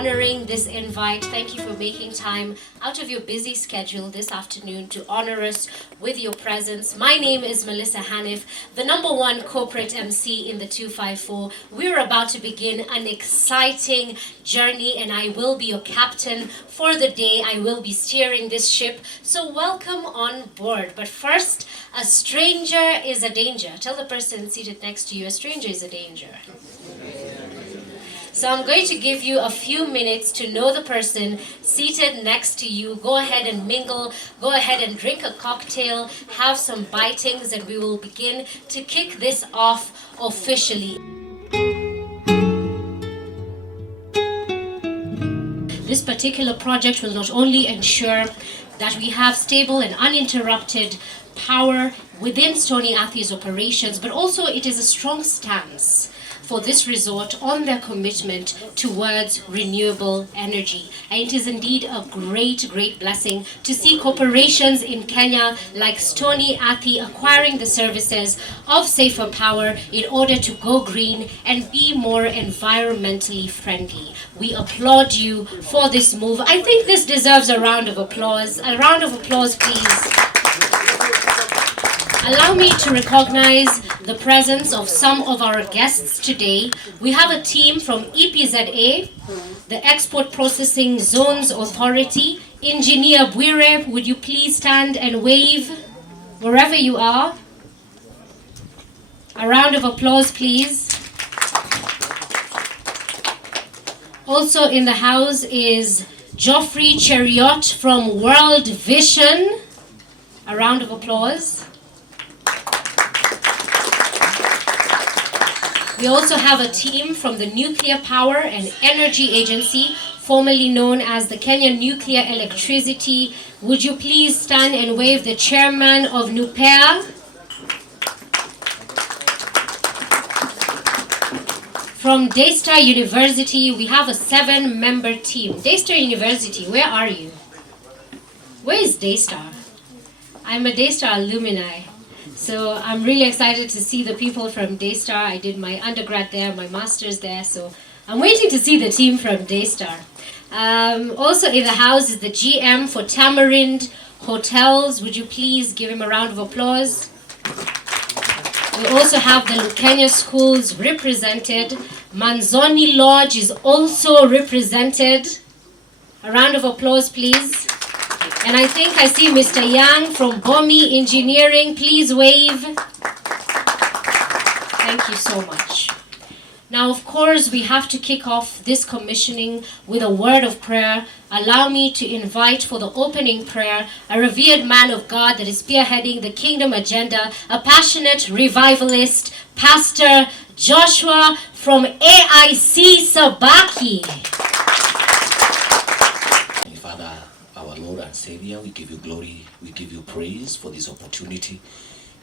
Honoring this invite. Thank you for making time out of your busy schedule this afternoon to honor us with your presence. My name is Melissa Hanif, the #1 corporate MC in the 254. We're about to begin an exciting journey and I will be your captain for the day. I will be steering this ship. So welcome on board. But first, a stranger is a danger. Tell the person seated next to you, a stranger is a danger. So I'm going to give you a few minutes to know the person seated next to you. Go ahead and mingle. Go ahead and drink a cocktail. Have some bitings and we will begin to kick this off officially. This particular project will not only ensure that we have stable and uninterrupted power within Stoni Athi's operations, but also it is a strong stance for this resort on their commitment towards renewable energy. And it is indeed a great, great blessing to see corporations in Kenya like Stoni Athi acquiring the services of Safer Power in order to go green and be more environmentally friendly. We applaud you for this move. I think this deserves a round of applause. A round of applause, please. Allow me to recognize the presence of some of our guests today. We have a team from EPZA, the Export Processing Zones Authority. Engineer Bwire, would you please stand and wave wherever you are? A round of applause, please. Also in the house is Geoffrey Cheriot from World Vision. A round of applause. We also have a team from the Nuclear Power and Energy Agency, formerly known as the Kenya Nuclear Electricity. Would you please stand and wave the chairman of NUPEA? From Daystar University, we have a 7-member team. Daystar University, where are you? Where is Daystar? I'm a Daystar alumni. So I'm really excited to see the people from Daystar. I did my undergrad there, my master's there, so I'm waiting to see the team from Daystar. Also in the house is the GM for Tamarind Hotels. Would you please give him a round of applause? We also have the Lukenya schools represented. Manzoni Lodge is also represented. A round of applause, please. And I think I see Mr. Yang from Bomi Engineering. Please wave. Thank you so much. Now, of course, we have to kick off this commissioning with a word of prayer. Allow me to invite for the opening prayer a revered man of God that is spearheading the kingdom agenda, a passionate revivalist, Pastor Joshua from AIC Sabaki. Father, our Lord and Savior, we give you glory, we give you praise for this opportunity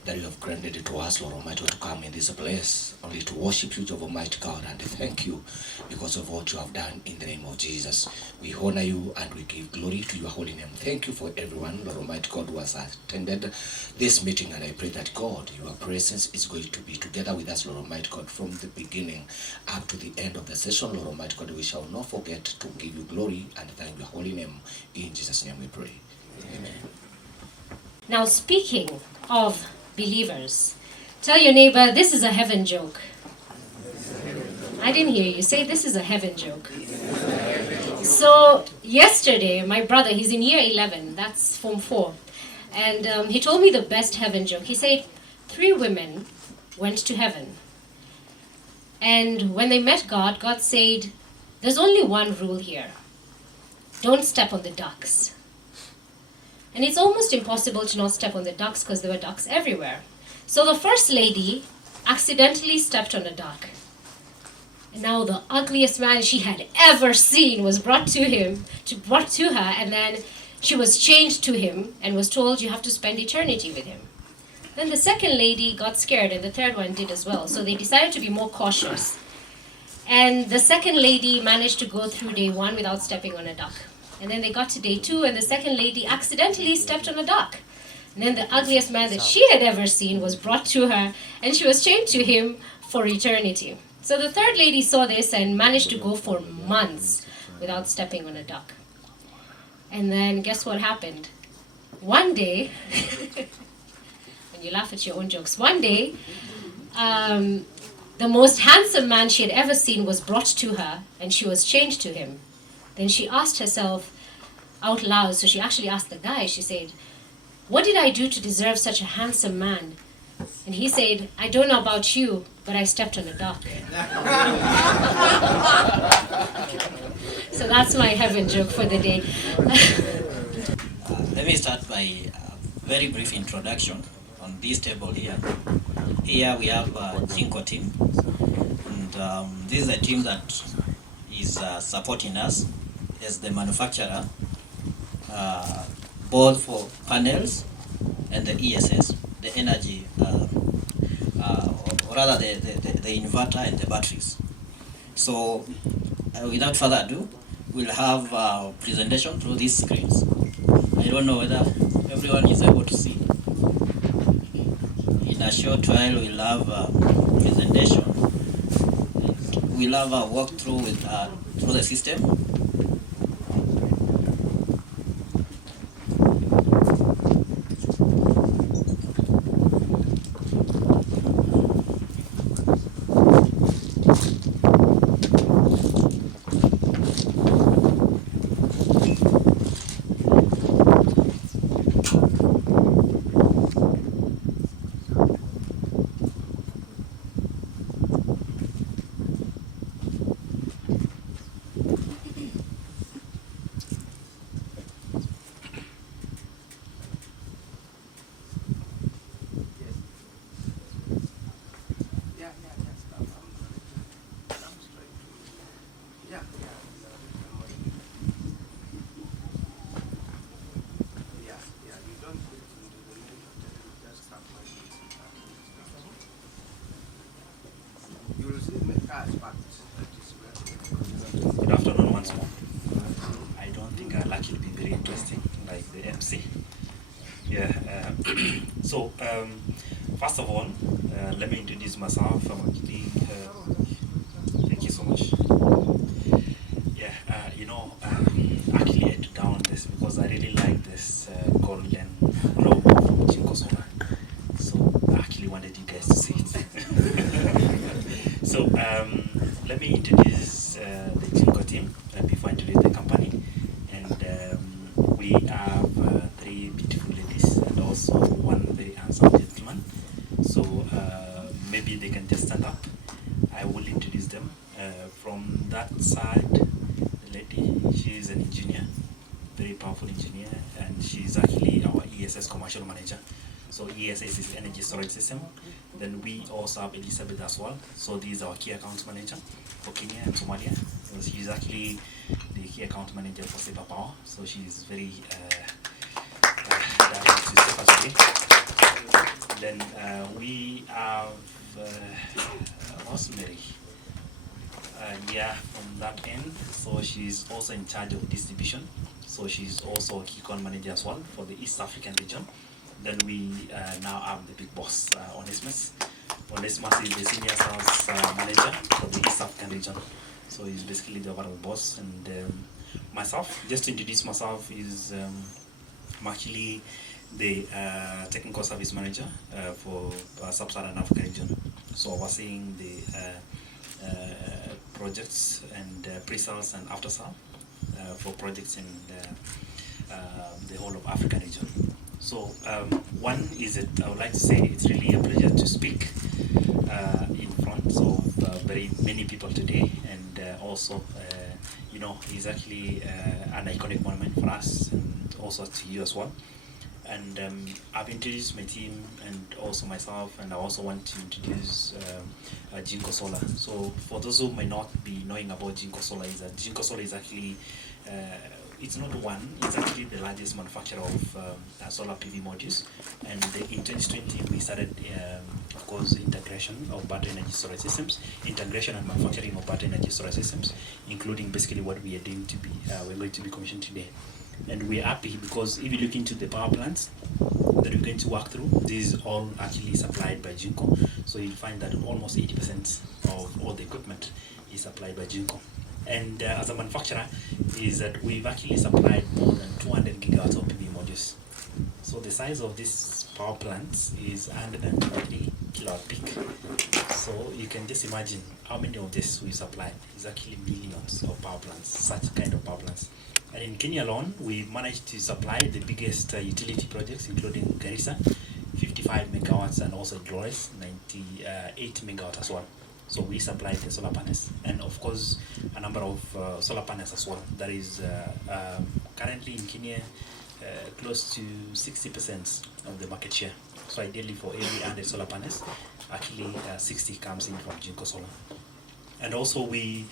that you have granted it to us, Lord Almighty, to come in this place, only to worship you, Jehovah Almighty God, and thank you because of what you have done in the name of Jesus. We honor you and we give glory to your holy name. Thank you for everyone, Lord Almighty God, who has attended this meeting, and I pray that God, your presence is going to be together with us, Lord Almighty God, from the beginning up to the end of the session, Lord Almighty God. We shall not forget to give you glory and thank your holy name. In Jesus' name we pray. Amen. Now, speaking of believers, tell your neighbor, this is a heaven joke. I didn't hear you. Say, this is a heaven joke. So yesterday, my brother, he's in year 11, that's Form 4, and he told me the best heaven joke. He said 3 women went to heaven, and when they met God, God said, there's only one rule here. Don't step on the ducks. And it's almost impossible to not step on the ducks because there were ducks everywhere. So the first lady accidentally stepped on a duck. And now the ugliest man she had ever seen was brought to her, and then she was chained to him and was told, you have to spend eternity with him. Then the second lady got scared, and the third one did as well. So they decided to be more cautious. And the second lady managed to go through day 1 without stepping on a duck. And then they got to day 2, and the second lady accidentally stepped on a duck. And then the ugliest man that she had ever seen was brought to her, and she was chained to him for eternity. So the third lady saw this and managed to go for months without stepping on a duck. And then guess what happened? One day, when you laugh at your own jokes, one day, the most handsome man she had ever seen was brought to her, and she was chained to him. Then she asked herself out loud, so she actually asked the guy, she said, "What did I do to deserve such a handsome man?" And he said, "I don't know about you, but I stepped on a duck." So that's my heaven joke for the day. Let me start by a very brief introduction on this table here. Here we have a Jinko team, and this is a team that is supporting us as the manufacturer, both for panels and the ESS, the energy, or rather the inverter and the batteries. So without further ado, we'll have a presentation through these screens. I don't know whether everyone is able to see. In a short while, we'll have a presentation. We'll have a walkthrough with through the system. Good afternoon once more. I don't think I'll actually be very interesting like the MC. Yeah. First of all, let me introduce myself. I'm actually, thank you so much. Yeah, actually I took down this because I really like this golden globe from Jinko Solar. So I actually wanted you guys to see it. So let me introduce the Jinko team before I introduce the company. And we have 3 beautiful ladies and also 1 very handsome gentleman. So maybe they can just stand up. I will introduce them. From that side, the lady, she is an engineer, very powerful engineer, and she's actually our ESS commercial manager. So ESS is energy storage system. Then we also have Elizabeth as well. So this is our key account manager for Kenya and Somalia. So she's actually the key account manager for Saber Power. So she's very direct to Saber. Then we have Rosemary. From that end. So she's also in charge of distribution. So she's also a key account manager as well for the East African region. Then we now have the big boss, Onesimus. Onesimus is the senior sales manager for the East African region. So he's basically the overall boss. And myself, just to introduce myself, is I'm actually the technical service manager for Sub-Saharan Africa region. So overseeing the projects and pre-sales and after-sales for projects in the whole of African region. So one is that I would like to say it's really a pleasure to speak in front of very many people today, and also it's actually an iconic moment for us and also to you as well. And I've introduced my team and also myself, and I also want to introduce Jinko Solar. So for those who may not be knowing about Jinko Solar, is that Jinko Solar is actually it's not one, it's actually the largest manufacturer of solar PV modules. And in 2020, we started, of course, integration of battery energy storage systems, integration and manufacturing of battery energy storage systems, including basically what we are doing to be, we're going to be commissioned today. And we're happy because if you look into the power plants that we're going to work through, this is all actually supplied by Jinko. So you'll find that almost 80% of all the equipment is supplied by Jinko. And as a manufacturer, is that we've actually supplied more than 200 gigawatts of PV modules. So the size of these power plants is 130 kilowatt peak. So you can just imagine how many of this we supplied. It's actually millions of power plants, such kind of power plants. And in Kenya alone, we managed to supply the biggest utility projects, including Garissa, 55 megawatts, and also Glorious, 98 megawatts as well. So we supplied the solar panels, and of course a number of solar panels as well. That is currently in Kenya close to 60% of the market share. So ideally for every 100 solar panels, actually 60 comes in from Jinko Solar. And also we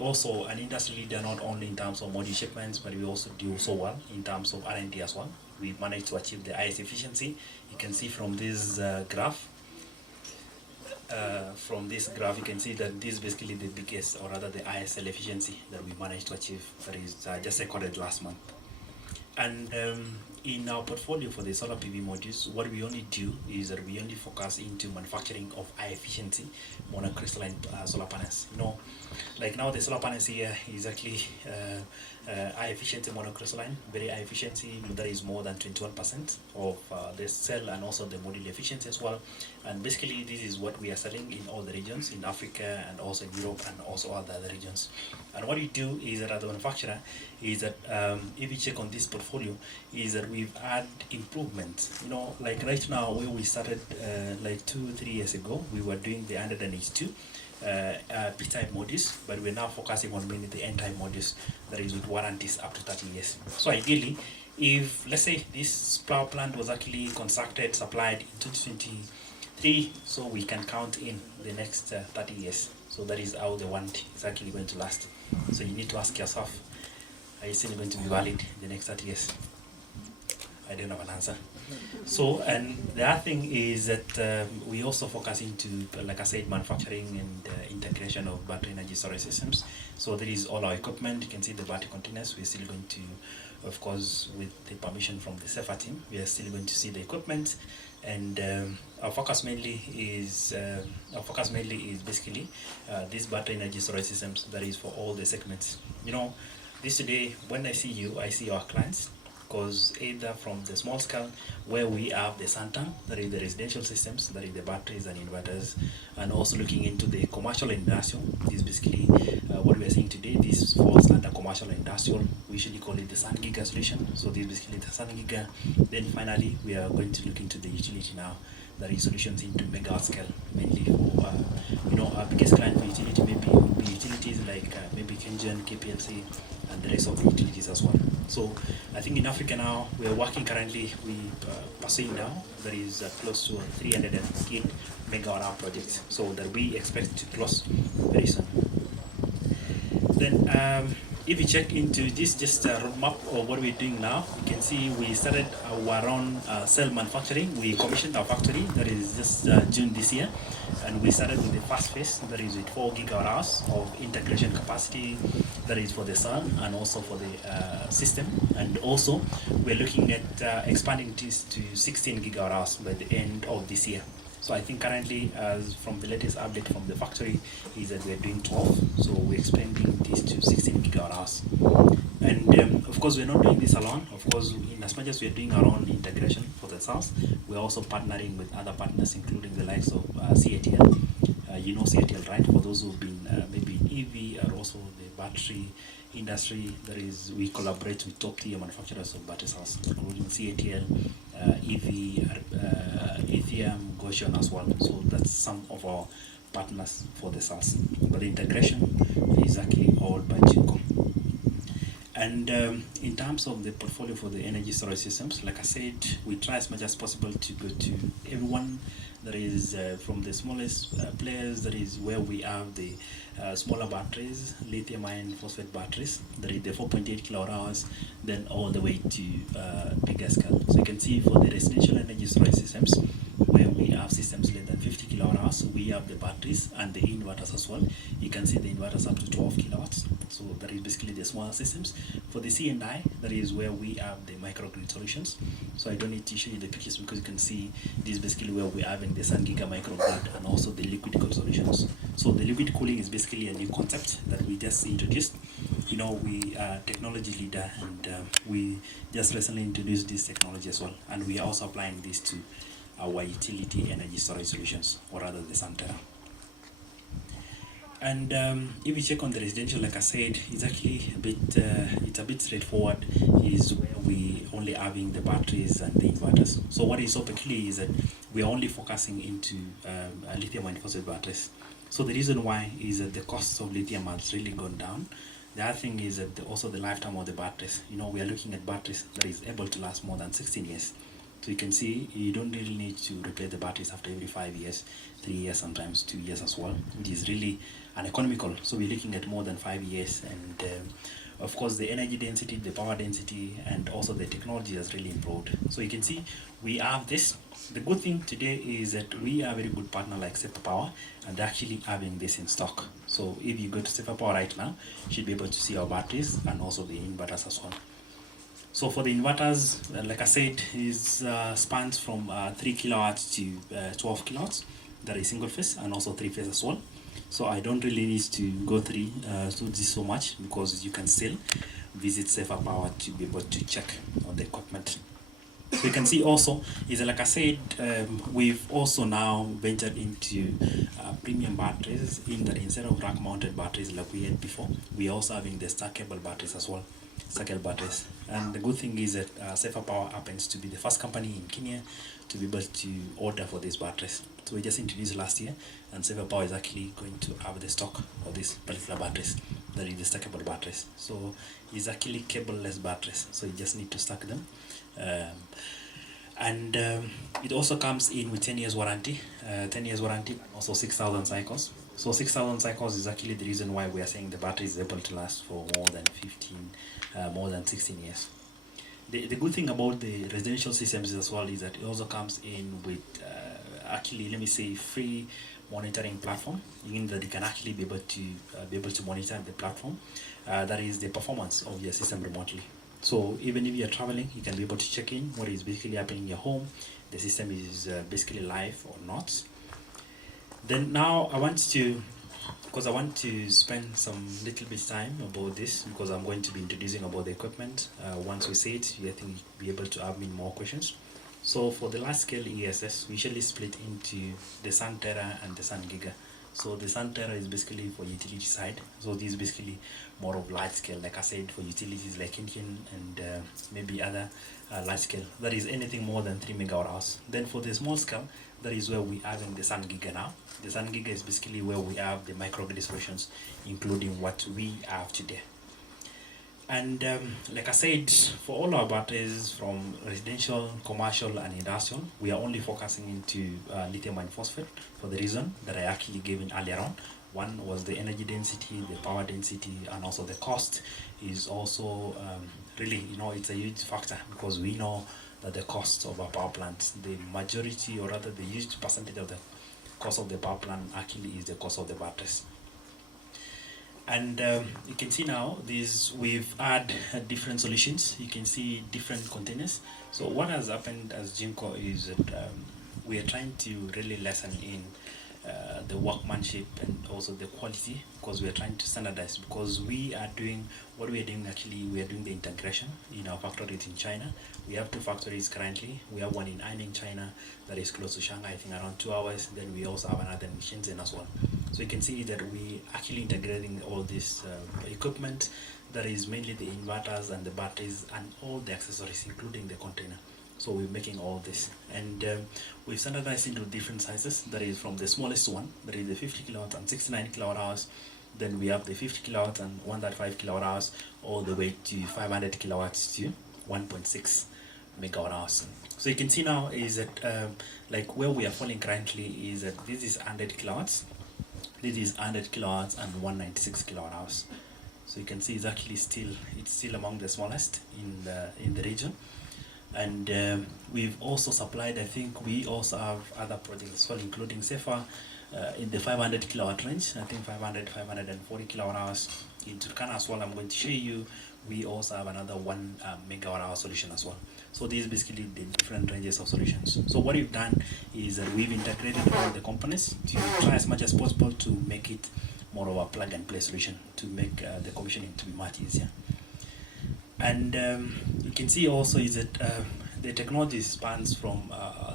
also an industry leader not only in terms of module shipments, but we also do so well in terms of R&D as well. We managed to achieve the highest efficiency. You can see from this graph. You can see that this is basically the biggest, or rather the highest efficiency that we managed to achieve. That is just recorded last month. And in our portfolio for the solar PV modules, what we only do is that we only focus into manufacturing of high efficiency monocrystalline solar panels. You know, like now the solar panels here is actually high efficiency monocrystalline, very high efficiency. That is more than 21% of the cell and also the module efficiency as well. And basically this is what we are selling in all the regions, in Africa and also in Europe and also other regions. And what we do is that as a manufacturer is that if you check on this portfolio, is that we've had improvements. You know, like right now where we started like 2-3 years ago, we were doing the 182 P-type modules, but we're now focusing on mainly the N-type modules, that is with warranties up to 30 years. So ideally, if let's say this power plant was actually constructed, supplied in 2023, so we can count in the next 30 years. So that is how the warranty is actually going to last. So you need to ask yourself, are you still going to be valid in the next 30 years? I don't have an answer. So, and the other thing is that we also focus into, like I said, manufacturing and integration of battery energy storage systems. So there is all our equipment. You can see the battery containers. We're still going to, of course, with the permission from the SEFA team, we are still going to see the equipment. And our focus mainly is basically these battery energy storage systems. That is for all the segments. You know, this today when I see you, I see our clients. Because either from the small scale where we have the Santan, that is the residential systems, that is the batteries and inverters, and also looking into the commercial and industrial. This is basically what we are seeing today. This falls under commercial and industrial. We usually call it the Sun Giga solution. So this is basically the Sun Giga. Then finally, we are going to look into the utility now. That is solutions into megawatt scale, mainly for you know, our biggest client for utility maybe would be utilities like maybe Kengen, KPLC, and the rest of the utilities as well. So I think in Africa now, we are working currently, we pursuing now, there is close to 308 megawatt hour projects. So that we expect to close very soon. Then if you check into this just a roadmap of what we're doing now, you can see we started our own cell manufacturing. We commissioned our factory, that is just June this year. And we started with the first phase, that is with 4 gigawatt hours of integration capacity, that is for the cell and also for the system. And also we're looking at expanding this to 16 gigawatt hours by the end of this year. So I think currently, as from the latest update from the factory, is that we're doing 12. So we're expanding this to 16 gigawatt hours. And of course, we're not doing this alone. Of course, in as much as we're doing our own integration for the cells, we're also partnering with other partners, including the likes of CATL. You know CATL, right? For those who've been maybe in EV or also the battery industry, that is, we collaborate with top tier manufacturers of battery cells, including CATL, EV, Lithium, Goshen as well. So that's some of our partners for the cells. But the integration is actually all by Jinko. And in terms of the portfolio for the energy storage systems, like I said, we try as much as possible to go to everyone. That is from the smallest players, that is where we have the smaller batteries, lithium iron phosphate batteries, that is the 4.8 kilowatt hours, then all the way to bigger scale. So you can see for the residential energy storage systems, where we have systems less than 50 kilowatt hours, we have the batteries and the inverters as well. You can see the inverters up to 12 kilowatts. So that is basically the smaller systems. For the C&I, that is where we have the microgrid solutions. So I don't need to show you the pictures because you can see this is basically where we're having the Sun Giga microgrid and also the liquid cool solutions. So the liquid cooling is basically a new concept that we just introduced. You know, we are technology leader, and we just recently introduced this technology as well. And we are also applying this to our utility energy storage solutions, or rather the Santera. And if you check on the residential, like I said, it's actually a bit straightforward. Is where we only having the batteries and the inverters. So what is so peculiar is that we are only focusing into lithium iron phosphate batteries. So the reason why is that the cost of lithium has really gone down. The other thing is that also the lifetime of the batteries. You know, we are looking at batteries that is able to last more than 16 years. So you can see you don't really need to replace the batteries after every 5 years, 3 years, sometimes 2 years as well. It is really uneconomical. So we're looking at more than 5 years, and of course the energy density, the power density, and also the technology has really improved. So you can see we have this. The good thing today is that we are a very good partner like Safer Power, and they're actually having this in stock. So if you go to Safer Power right now, you should be able to see our batteries and also the inverters as well. So for the inverters, like I said, is spans from 3 kilowatts to 12 kilowatts. That is single phase and also 3 phase as well. So I don't really need to go through this so much, because you can still visit Safer Power to be able to check on the equipment. So you can see also is like I said, we've also now ventured into premium batteries, in that instead of rack mounted batteries like we had before, we're also having the stackable batteries as well. Stackable batteries. And the good thing is that Safer Power happens to be the first company in Kenya to be able to order for these batteries. So we just introduced last year, and Safer Power is actually going to have the stock of these particular batteries, that is the stackable batteries. So it's actually cable-less batteries, so you just need to stack them. And it also comes in with 10 years warranty, 10 years warranty, also 6,000 cycles. So 6,000 cycles is actually the reason why we are saying the battery is able to last for more than 16 years. The good thing about the residential systems as well is that it also comes in with actually, let me say, free monitoring platform, meaning that you can actually be able to monitor the platform, that is the performance of your system remotely. So even if you're traveling, you can be able to check in what is basically happening in your home, the system is basically live or not. Then now I want to spend some little bit time about this, because I'm going to be introducing about the equipment. Once we say it, I think you'll be able to have me more questions. So for the large scale ESS, we usually split into the Sun Terra and the Sun Giga. So the Sun Terra is basically for utility side. So this is basically more of large scale, like I said, for utilities like Indian and maybe other large scale. That is anything more than 3 megawatt hours. Then for the small scale, that is where we are in the Sun Giga now. The Sun Giga is basically where we have the microgrid solutions, including what we have today. And like I said, for all our batteries from residential, commercial, and industrial, we are only focusing into lithium iron phosphate for the reason that I actually gave in earlier on. One was the energy density, the power density, and also the cost is also really, it's a huge factor, because we know that the cost of our power plants, the majority, or rather the huge percentage of the cost of the power plant actually is the cost of the batteries. And you can see now we've had different solutions. You can see different containers. So what has happened as Jinko is that we are trying to really lessen in the workmanship and also the quality, because we are trying to standardize, because we are doing the integration in our factories in China. We have 2 factories currently. We have one in Aining, China, that is close to Shanghai, I think around 2 hours. Then we also have another in Shenzhen as well. So you can see that we actually integrating all this equipment, that is mainly the inverters and the batteries and all the accessories, including the container. So we're making all this, and we've standardized into different sizes. That is from the smallest one, that is the 50 kilowatt and 69 kilowatt hours. Then we have the 50 kilowatts and 1.5 kilowatt hours, all the way to 500 kilowatts to 1.6 megawatt hours. So you can see now is that like where we are falling currently is that this is 100 kilowatts, this is 100 kilowatts and 196 kilowatt hours. So you can see it's actually still among the smallest in the region. And we've also supplied, I think we also have other projects as well, including SEFA in the 500 kilowatt range, I think 540 kilowatt hours. In Turkana as well, I'm going to show you, we also have another 1 megawatt hour solution as well. So these is basically the different ranges of solutions. So what we've done is that we've integrated all the components to try as much as possible to make it more of a plug and play solution, to make the commissioning to be much easier. And you can see also is that the technology spans from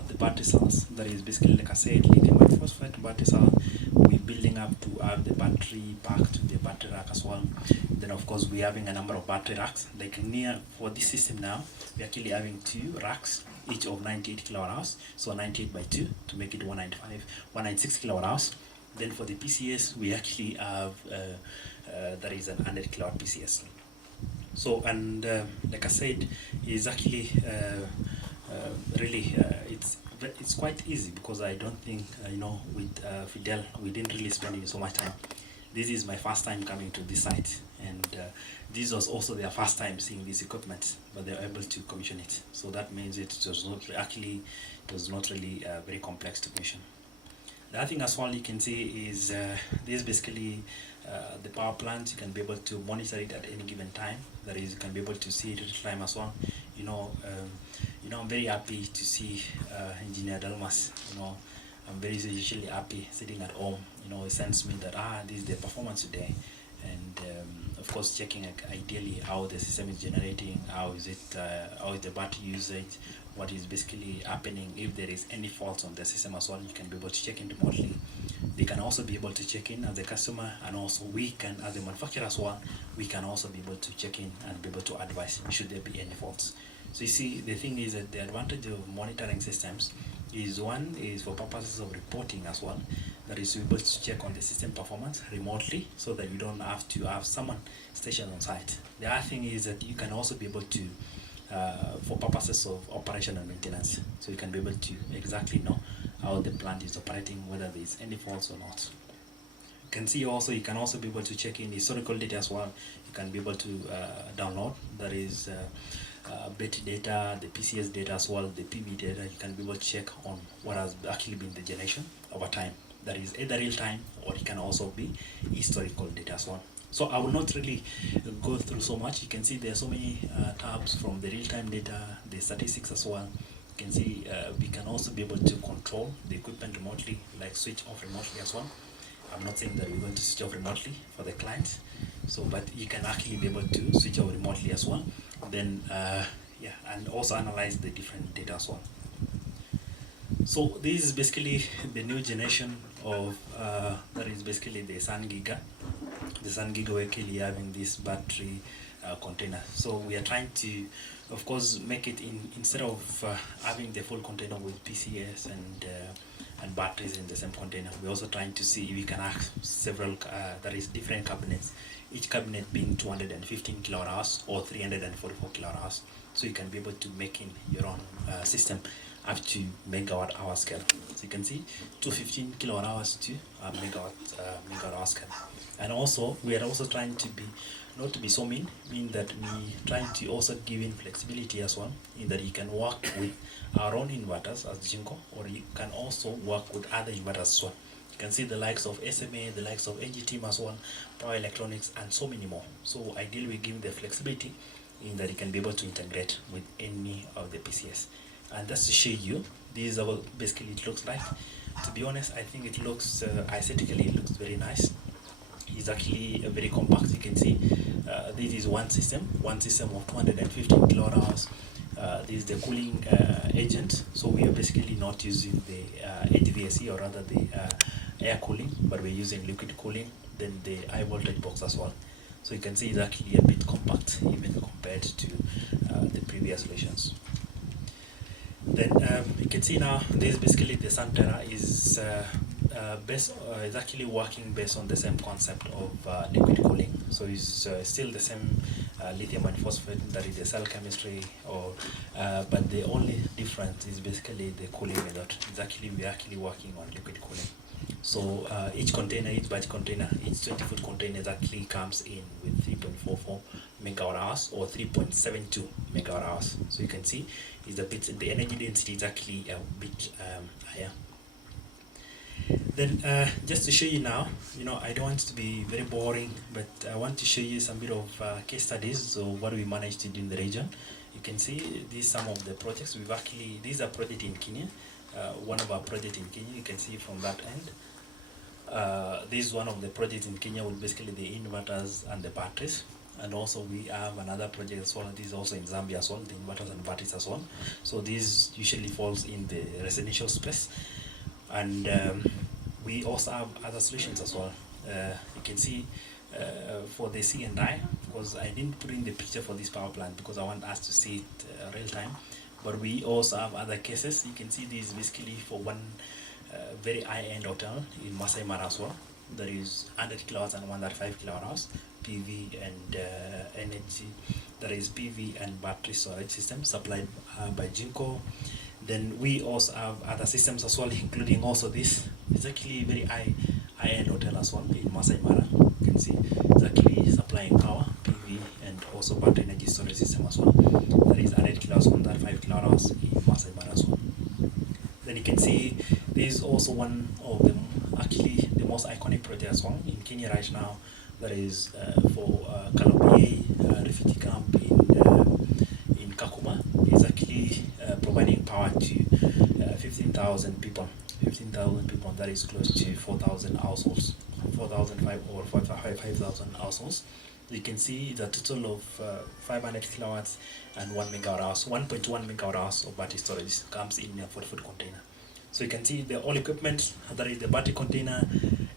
the battery cells, that is basically, like I said, lithium iron phosphate battery cell. We're building up to have the battery pack to the battery rack as well. Then of course we're having a number of battery racks. Like for this system now, we're actually having 2 racks, each of 98 kilowatt hours. So 98 by 2 to make it 196 kilowatt hours. Then for the PCS, we actually have that is an 100 kilowatt PCS. So, and like I said, is actually really it's quite easy, because I don't think with Fidel we didn't really spend so much time. This is my first time coming to this site, and this was also their first time seeing this equipment, but they were able to commission it. So that means it was not really very complex to commission. The other thing as well you can see is this is basically the power plant. You can be able to monitor it at any given time. That is, you can be able to see it at time as well. I'm very happy to see Engineer Dalmas. I'm very usually happy sitting at home. It sends me that this is the performance today, and of course checking ideally how the system is generating, how is the battery usage, what is basically happening. If there is any faults on the system as well, you can be able to check in remotely. They can also be able to check in as a customer, and also we can, as a manufacturer as well, we can also be able to check in and be able to advise should there be any faults. So you see, the thing is that the advantage of monitoring systems is, one is for purposes of reporting as well, that is, able to check on the system performance remotely, so that you don't have to have someone stationed on site. The other thing is that you can also be able to for purposes of operation and maintenance, so you can be able to exactly know how the plant is operating, whether there is any faults or not. You can see also, you can also be able to check in historical data as well. You can be able to download, that is BET data, the PCS data as well, the PV data. You can be able to check on what has actually been the generation over time. That is either real time, or it can also be historical data as well. So I will not really go through so much. You can see there are so many tabs, from the real-time data, the statistics as well. You can see we can also be able to control the equipment remotely, like switch off remotely as well. I'm not saying that we're going to switch off remotely for the client, but you can actually be able to switch off remotely as well. Then and also analyze the different data as well. So this is basically the new generation of that is basically the Sun Giga. The Sun Giga, we're actually having this battery container. So we are trying to, of course, make it instead of having the full container with PCS and batteries in the same container, we're also trying to see if we can have several that is different cabinets, each cabinet being 215 kilowatt hours or 344 kilowatt hours. So you can be able to make in your own system up to megawatt hour scale. So you can see 215 kilowatt hours to megawatt hour scale. And also we are also trying to be not to be so mean that we trying to also give in flexibility as well, in that you can work with our own inverters as Jinko, or you can also work with other inverters as well. You can see the likes of SMA, the likes of NG Team as well, Power Electronics, and so many more. So ideally we give the flexibility in that you can be able to integrate with any of the PCS. And just to show you, this is how basically it looks like. To be honest, I think it looks aesthetically it looks very nice. It's actually very compact. You can see this is one system of 215 kilowatt hours. This is the cooling agent. So we are basically not using the HVAC, or rather the air cooling, but we're using liquid cooling. Then the high voltage box as well. So you can see it's actually a bit compact even compared to the previous solutions. Then you can see now this is basically the Sun Terra is is actually working based on the same concept of liquid cooling. So it's still the same lithium and phosphate, that is the cell chemistry, but the only difference is basically the cooling method. We're actually working on liquid cooling. So each batch container, each 20-foot container actually comes in with 3.44 megawatt hours or 3.72 megawatt hours. So you can see the energy density is actually a bit higher. Then just to show you now, I don't want to be very boring, but I want to show you some bit of case studies of what we managed to do in the region. You can see these some of the projects these are projects in Kenya. One of our projects in Kenya, you can see from that end. This is one of the projects in Kenya with basically the inverters and the batteries. And also we have another project as well. This is also in Zambia as well, the inverters and batteries as well. So this usually falls in the residential space. And we also have other solutions as well. You can see for the C&I, because I didn't put in the picture for this power plant because I want us to see it real time. But we also have other cases. You can see this basically for one very high-end hotel in Masai Mara as well. There is 100 kilowatts and 105 kilowatt hours PV and energy. There is PV and battery storage system supplied by Jinko. Then we also have other systems as well, including also this. It's actually a very high-end hotel as well in Masai Mara. You can see it's actually supplying power, PV, and also battery energy storage system as well. There is 100 kilowatts, 105 kilowatt hours in Masai Mara as well. Then you can see there is also one of the most iconic project as well in Kenya right now. That is for Kalobie refugee camp in Kakuma. It's actually providing power to 15,000 people. 15,000 people. That is close to 4,000 households, 5,000 households. You can see the total of 500 kilowatts and 1 megawatt hours, 1.1 megawatt hours of battery storage comes in a 40-foot container. So you can see the all equipment, that is the battery container,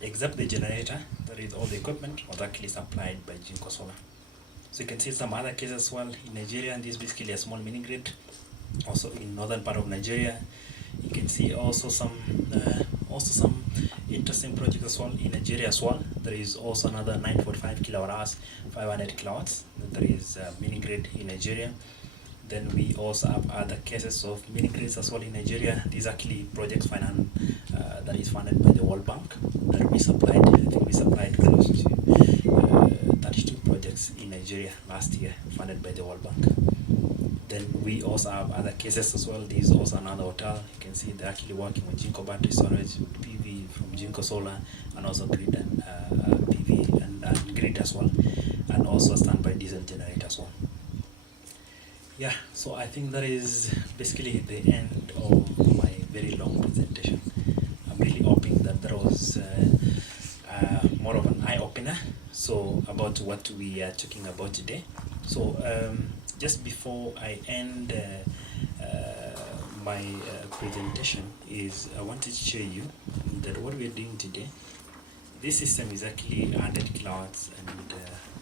except the generator, that is all the equipment was actually supplied by Jinko Solar. So you can see some other cases as well in Nigeria, and this is basically a small mini grid. Also in northern part of Nigeria, you can see also some interesting projects as well in Nigeria as well. There is also another 945 kilowatt hours, 500 kilowatts. There is a mini grid in Nigeria. Then we also have other cases of mini grids as well in Nigeria. These actually projects that is funded by the World Bank that we supplied. I think we supplied close to 32 projects in Nigeria last year, funded by the World Bank. Then we also have other cases as well. This is also another hotel. You can see they're actually working with Jinko battery storage, with PV from Jinko Solar, and also grid and PV and grid as well, and also a standby diesel generator as well. Yeah, so I think that is basically the end of my very long presentation. I'm really hoping that there was more of an eye-opener about what we are talking about today. So just before I end my presentation, I wanted to show you that what we are doing today, this system is actually 100 kilowatts and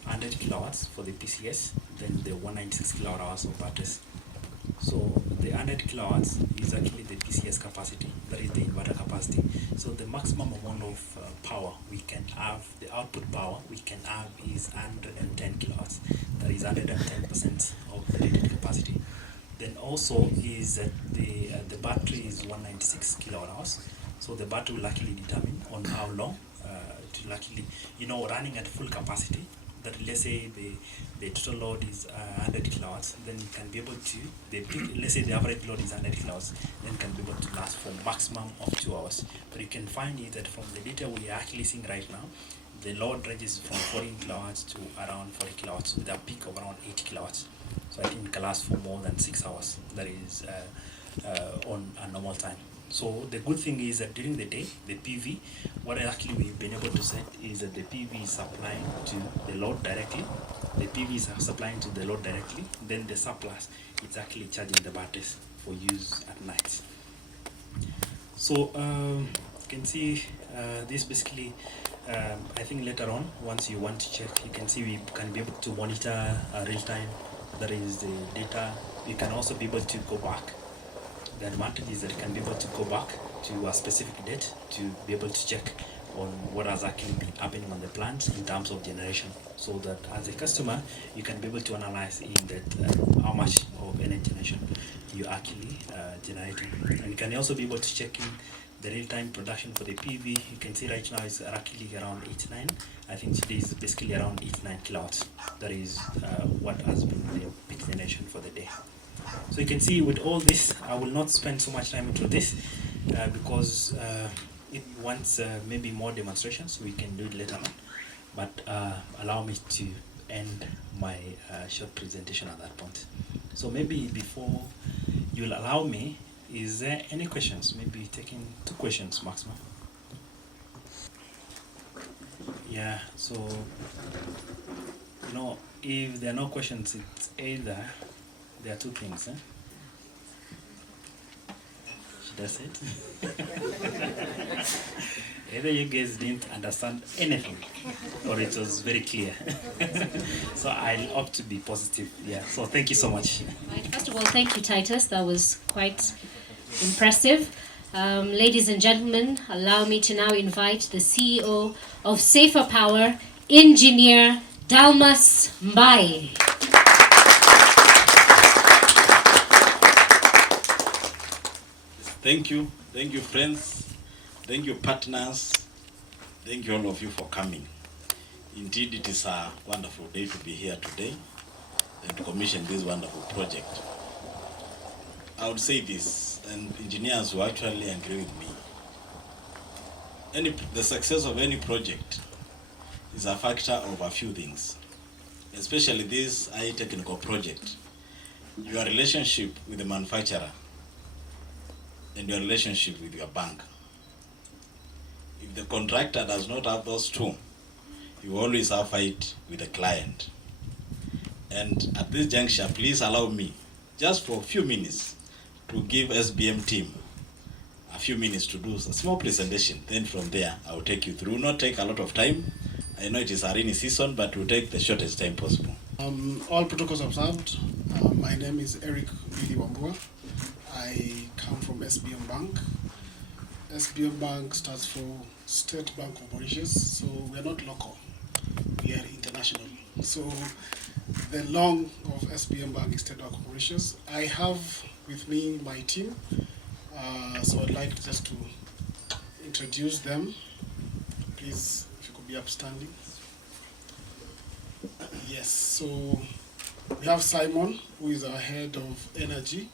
100 kilowatts for the PCS, then the 196 kilowatt hours of batteries. So the 100 kilowatts is actually the PCS capacity, that is the inverter capacity. So the maximum amount of power we can have, the output power we can have is 110 kilowatts. That is 110% of the rated capacity. Then also is that the battery is 196 kilowatt hours. So the battery will actually determine on how long to actually, running at full capacity. That let's say the total load is 100 kilowatts, then you can be able to, let's say the average load is 100 kilowatts, then can be able to last for maximum of 2 hours. But you can find is that from the data we are actually seeing right now, the load ranges from 14 kilowatts to around 40 kilowatts with a peak of around 80 kilowatts. So I think it can last for more than 6 hours. That is on a normal time. So the good thing is that during the day, the PV, what actually we've been able to set is that the PV is supplying to the load directly. The PV is supplying to the load directly. Then the surplus, it's actually charging the batteries for use at night. So you can see this basically, I think later on, once you want to check, you can see we can be able to monitor real time. That is the data. You can also be able to go back. the advantage is that you can be able to go back to a specific date to be able to check on what has actually been happening on the plant in terms of generation, so that as a customer you can be able to analyze in that how much of energy generation you actually generating, and you can also be able to check in the real-time production for the PV. You can see right now it's actually around 89. I think today is basically around 89 kilowatts. That is what has been the peak generation for the day. So you can see with all this, I will not spend so much time into this because it wants maybe more demonstrations. We can do it later on, but allow me to end my short presentation at that point. So maybe before you'll allow me, is there any questions? Maybe taking 2 questions maximum. Yeah, so if there are no questions, it's either there are 2 things. Should I say it? Either you guys didn't understand anything, or it was very clear. So I'll opt to be positive. Yeah. So thank you so much. Right. First of all, thank you, Titus. That was quite impressive. Ladies and gentlemen, allow me to now invite the CEO of Safer Power, Engineer Dalmas Mbai. Thank you, friends, thank you, partners, thank you all of you for coming. Indeed, it is a wonderful day to be here today and to commission this wonderful project. I would say this, and engineers will actually agree with me. The success of any project is a factor of a few things, especially this high technical project. Your relationship with the manufacturer and your relationship with your bank. If the contractor does not have those 2, you always have a fight with the client. And at this juncture, please allow me, just for a few minutes, to give SBM team a few minutes to do a small presentation. Then from there, I will take you through. Not take a lot of time. I know it is a rainy season, but we'll take the shortest time possible. All protocols observed. My name is Eric Willy Wambua. I come from SBM Bank. SBM Bank stands for State Bank of Mauritius, so we are not local, we are international. So the long of SBM Bank is State Bank of Mauritius. I have with me my team, so I'd like just to introduce them. Please, if you could be upstanding. Yes, so we have Simon, who is our head of energy,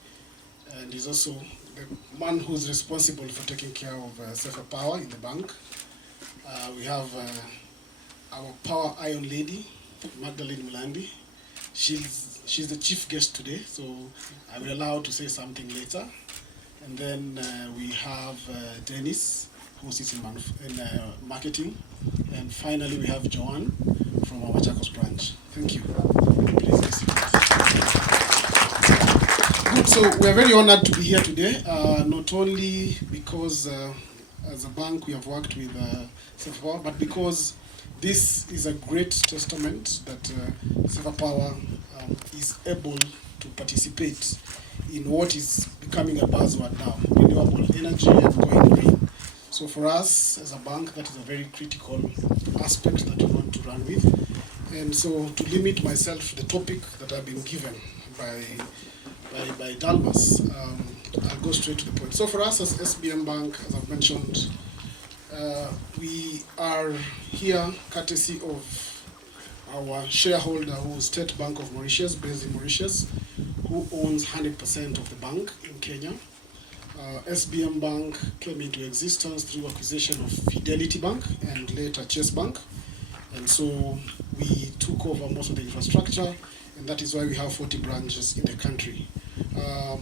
and is also the man who's responsible for taking care of Safer Power in the bank. We have our power iron lady, Magdalene Mulandi. She's the chief guest today, so I will allow her to say something later. And then we have Dennis, who sits in marketing. And finally, we have Joanne from our MACHAKOS branch. Thank you. Please be seated. Good, so we're very honored to be here today, not only because as a bank we have worked with Safer Power, but because this is a great testament that Safer Power is able to participate in what is becoming a buzzword now, renewable energy and going green. So for us as a bank, that is a very critical aspect that we want to run with. And so to limit myself to the topic that I've been given by Dalmas, I'll go straight to the point. So for us as SBM Bank, as I've mentioned, we are here courtesy of our shareholder, who is State Bank of Mauritius, based in Mauritius, who owns 100% of the bank in Kenya. SBM Bank came into existence through acquisition of Fidelity Bank and later Chase Bank. And so we took over most of the infrastructure, and that is why we have 40 branches in the country.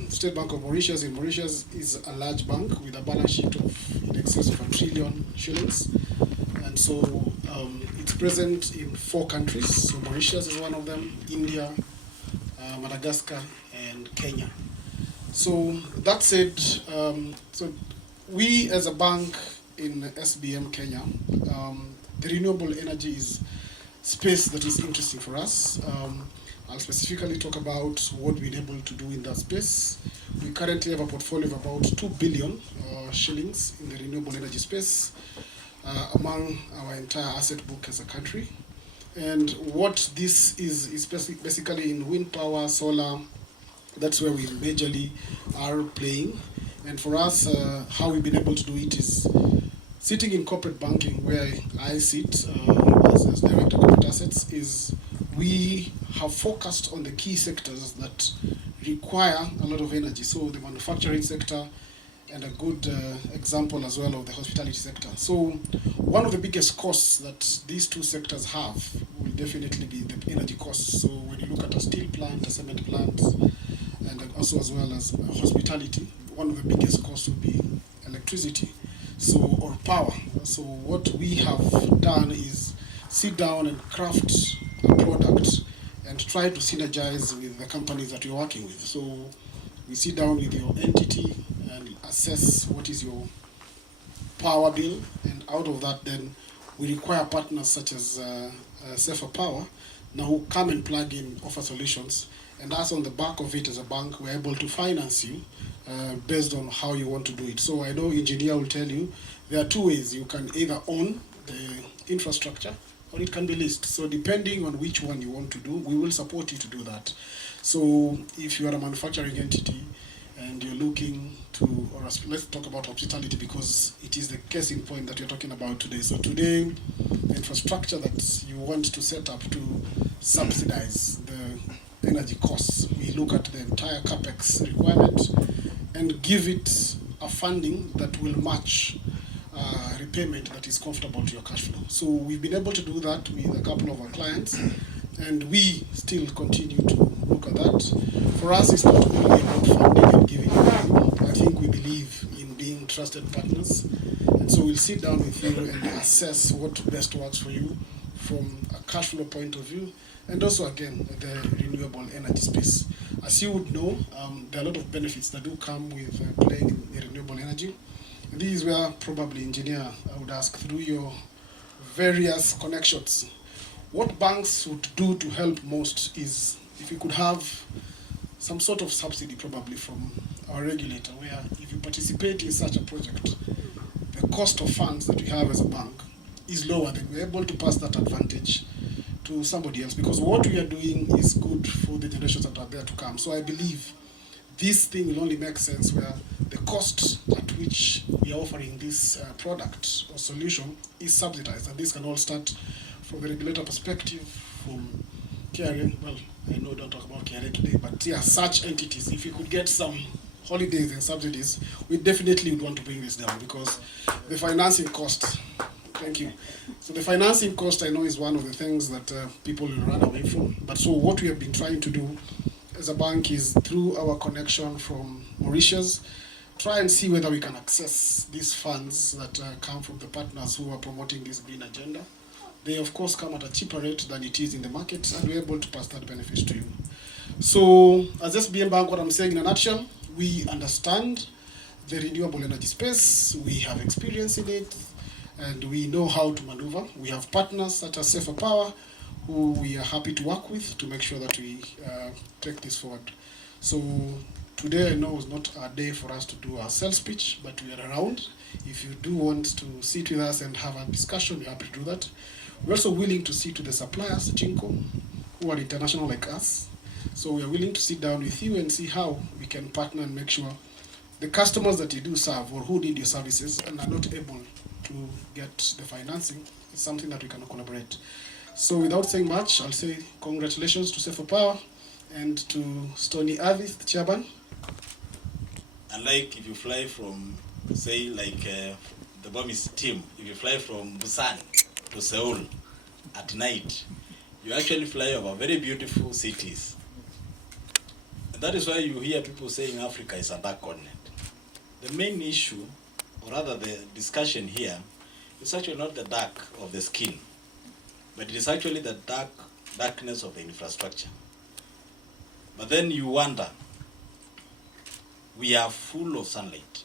State Bank of Mauritius in Mauritius is a large bank with a balance sheet of in excess of 1 trillion shillings. And so it's present in 4 countries. So Mauritius is one of them, India, Madagascar, and Kenya. So that said, so we as a bank in SBM Kenya, the renewable energy is space that is interesting for us. I'll specifically talk about what we've been able to do in that space. We currently have a portfolio of about 2 billion shillings in the renewable energy space among our entire asset book as a country. And what this is basically in wind power, solar, that's where we majorly are playing. And for us, how we've been able to do it is sitting in corporate banking, where I sit as Director of Corporate Assets, is we have focused on the key sectors that require a lot of energy. So the manufacturing sector, and a good example as well of the hospitality sector. So one of the biggest costs that these two sectors have will definitely be the energy costs. So when you look at a steel plant, a cement plant, and also as well as hospitality, one of the biggest costs will be electricity, so or power. So what we have done is sit down and craft a product and try to synergize with the companies that you're working with. So we sit down with your entity and assess what is your power bill, and out of that then we require partners such as Safer Power now who come and plug in, offer solutions, and us on the back of it as a bank we're able to finance you based on how you want to do it. So I know engineer will tell you there are two ways. You can either own the infrastructure or it can be leased. So depending on which one you want to do, we will support you to do that. So if you are a manufacturing entity and you're looking to, or let's talk about hospitality because it is the case in point that you're talking about today. So today, the infrastructure that you want to set up to subsidize the energy costs, we look at the entire capex requirement and give it a funding that will match repayment that is comfortable to your cash flow. So we've been able to do that with a couple of our clients, and we still continue to look at that. For us, it's not only about funding and giving value. I think we believe in being trusted partners, and so we'll sit down with you and assess what best works for you from a cash flow point of view, and also again the renewable energy space. As you would know, there are a lot of benefits that do come with playing in renewable energy. And this is where probably engineer I would ask, through your various connections, what banks would do to help most is if you could have some sort of subsidy probably from our regulator, where if you participate in such a project, the cost of funds that we have as a bank is lower, then we're able to pass that advantage to somebody else, because what we are doing is good for the generations that are there to come. So I believe this thing will only make sense where the cost at which we are offering this product or solution is subsidized, and this can all start from the regulator perspective, from KRA. Well, I know we don't talk about KRA today, but yeah, such entities, if you could get some holidays and subsidies, we definitely would want to bring this down, because the financing cost, thank you. So the financing cost, I know, is one of the things that people will run away from. But so what we have been trying to do as a bank is, through our connection from Mauritius, try and see whether we can access these funds that come from the partners who are promoting this green agenda. They of course come at a cheaper rate than it is in the market, and we're able to pass that benefit to you. So as SBM Bank, what I'm saying in a nutshell, we understand the renewable energy space, we have experience in it, and we know how to maneuver. We have partners such as Safer Power, who we are happy to work with to make sure that we take this forward. So today I know is not a day for us to do our sales pitch, but we are around. If you do want to sit with us and have a discussion, we're happy to do that. We're also willing to sit to the suppliers, Chinko, who are international like us. So we are willing to sit down with you and see how we can partner and make sure the customers that you do serve or who need your services and are not able to get the financing is something that we can collaborate. So without saying much, I'll say congratulations to Safer Power and to Stoni, Athi, the chairman. Unlike if you fly from, say, like the Burmese team, if you fly from Busan to Seoul at night, you actually fly over very beautiful cities. And that is why you hear people saying Africa is a dark continent. The main issue, or rather the discussion here, is actually not the dark of the skin, but it is actually the darkness of the infrastructure. But then you wonder, we are full of sunlight.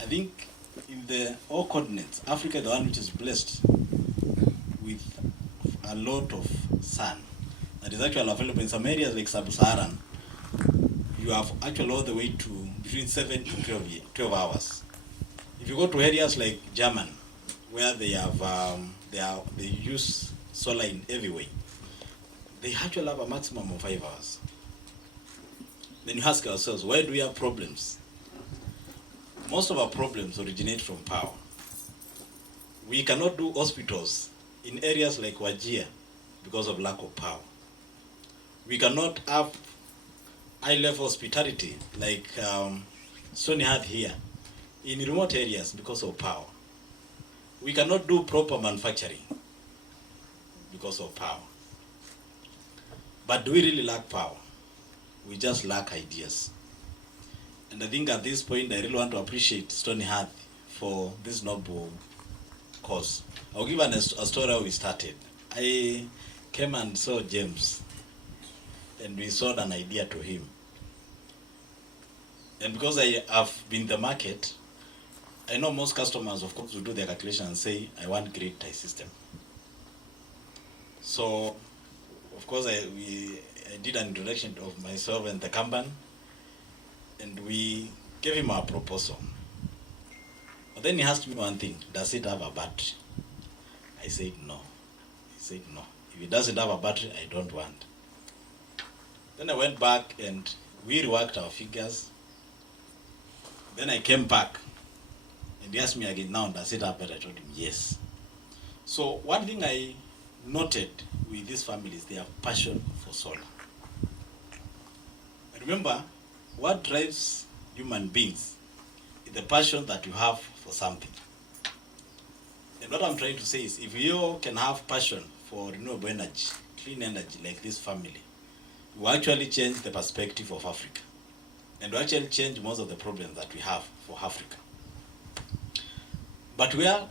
I think in all continents, Africa is the one which is blessed with a lot of sun. that is actually available in some areas like Sub-Saharan. You have actually all the way to between 7 to 12 hours. If you go to areas like German, where they have they use solar in every way, they actually have a maximum of 5 hours. Then you ask ourselves, why do we have problems? Most of our problems originate from power. We cannot do hospitals in areas like Wajir because of lack of power. We cannot have high-level hospitality like Stoni had here in remote areas because of power. We cannot do proper manufacturing because of power. But do we really lack power? We just lack ideas. And I think at this point, I really want to appreciate Stoni Athi for this noble cause. I'll give a story how we started. I came and saw James, and we sold an idea to him. And because I have been in the market, I know most customers, of course, will do their calculation and say, I want grid tie system. So, of course, I did an introduction of myself and the company, and we gave him our proposal. But then he asked me one thing, does it have a battery? I said no. He said no. If it doesn't have a battery, I don't want. Then I went back and we reworked our figures. Then I came back and he asked me again, now does it have battery? I told him yes. So one thing I noted with these families, they have passion for solar. And remember, what drives human beings is the passion that you have for something. And what I'm trying to say is, if you can have passion for renewable energy, clean energy like this family, you actually change the perspective of Africa. And you actually change most of the problems that we have for Africa. But where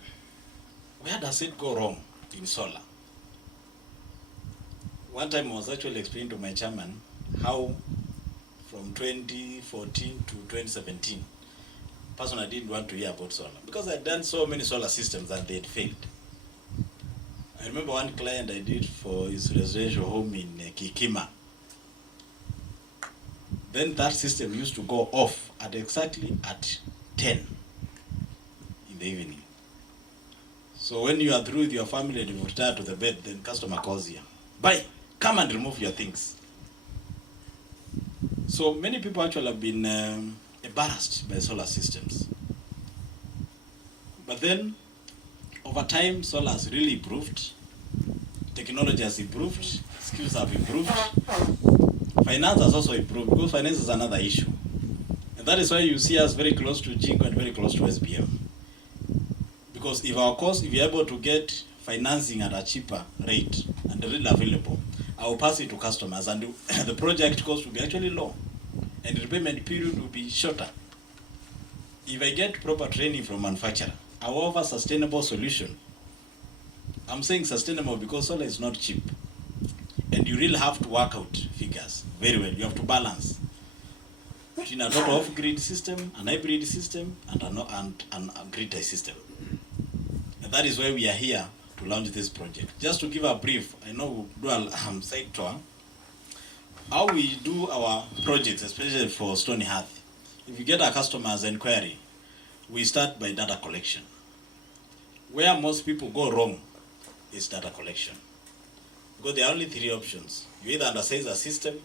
does it go wrong in solar? One time I was actually explaining to my chairman how from 2014 to 2017, personally I didn't want to hear about solar because I had done so many solar systems that they had failed. I remember one client I did for his residential home in Kikima. Then that system used to go off at exactly at 10 in the evening. So when you are through with your family and you retire to the bed, then customer calls you. Bye, come and remove your things. So many people actually have been embarrassed by solar systems. But then, over time, solar has really improved. Technology has improved. Skills have improved. Finance has also improved, because finance is another issue. And that is why you see us very close to JINCO and very close to SBM. Because if you're able to get financing at a cheaper rate and really available, I will pass it to customers, and the project cost will be actually low, and the repayment period will be shorter. If I get proper training from manufacturer, I will offer sustainable solution. I'm saying sustainable because solar is not cheap, and you really have to work out figures very well. You have to balance between a total off-grid system, an hybrid system, and a grid tie system. And that is why we are here to launch this project. Just to give a brief, I know we'll do a side tour. How we do our projects, especially for Stoni Athi. If you get a customer's inquiry, we start by data collection. Where most people go wrong is data collection. Because there are only three options. You either undersize a system,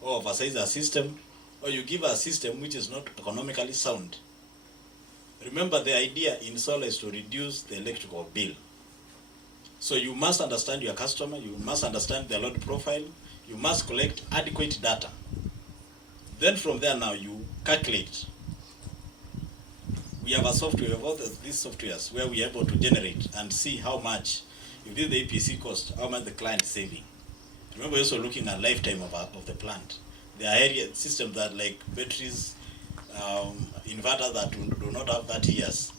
or oversize a system, or you give a system which is not economically sound. Remember, the idea in solar is to reduce the electrical bill. So you must understand your customer, you must understand their load profile, you must collect adequate data. Then from there now you calculate. We have a software, we have all these softwares where we are able to generate and see how much, if this is the APC cost, how much the client is saving. Remember, we're also looking at lifetime of the plant. There are area systems that like batteries, inverters that do not have 30 years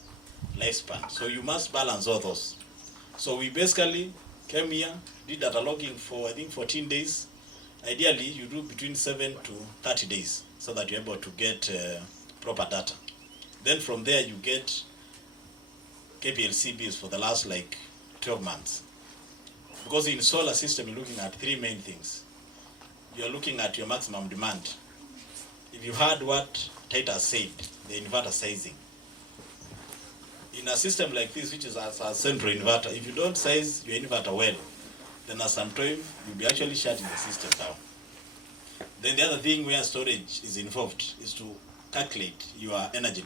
lifespan. So you must balance all those. So we basically came here, did data logging for, I think, 14 days. Ideally, you do between 7 to 30 days so that you're able to get proper data. Then from there, you get KPLC bills for the last like 12 months. Because in solar system, you're looking at three main things. you are looking at your maximum demand. If you heard what Titus said, the inverter sizing. In a system like this, which is as a central inverter, if you don't size your inverter well, then at some time you'll be actually shutting the system down. Then the other thing where storage is involved is to calculate your energy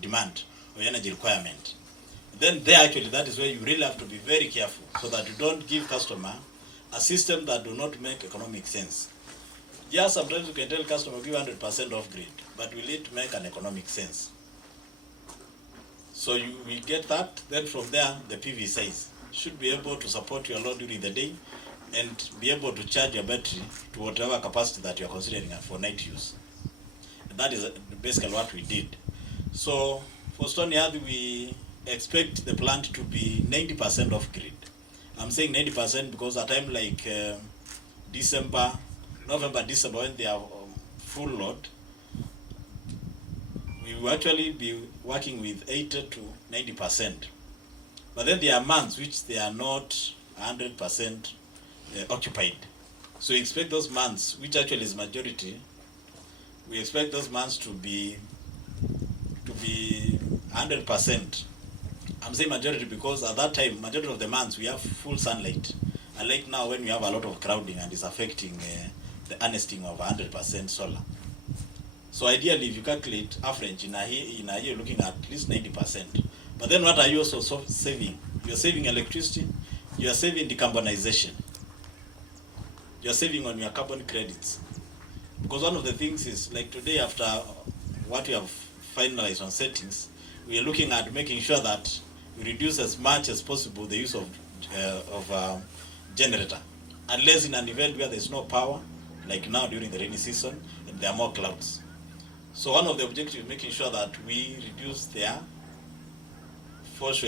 demand or energy requirement. Then there actually, that is where you really have to be very careful so that you don't give customer a system that do not make economic sense. Yeah, sometimes you can tell customer give 100% off grid, but will it make an economic sense? So you will get that, then from there the PV size should be able to support your load during the day and be able to charge your battery to whatever capacity that you are considering for night use. And that is basically what we did. So for Stoni, we expect the plant to be 90% off grid. I'm saying 90% because at a time like November, December, when they are full load, we will actually be working with 80 to 90%. But then there are months which they are not 100% occupied. So we expect those months, which actually is majority, we expect those months to be 100%. I'm saying majority because at that time, majority of the months we have full sunlight. Unlike now when we have a lot of crowding and it's affecting the harnessing of 100% solar. So ideally, if you calculate average in a year, looking at least 90%. But then what are you also saving? You're saving electricity, you're saving decarbonization. You're saving on your carbon credits. Because one of the things is, like today after what we have finalized on settings, we are looking at making sure that we reduce as much as possible the use of generator. Unless in an event where there's no power, like now during the rainy season, and there are more clouds. So one of the objectives is making sure that we reduce their fuels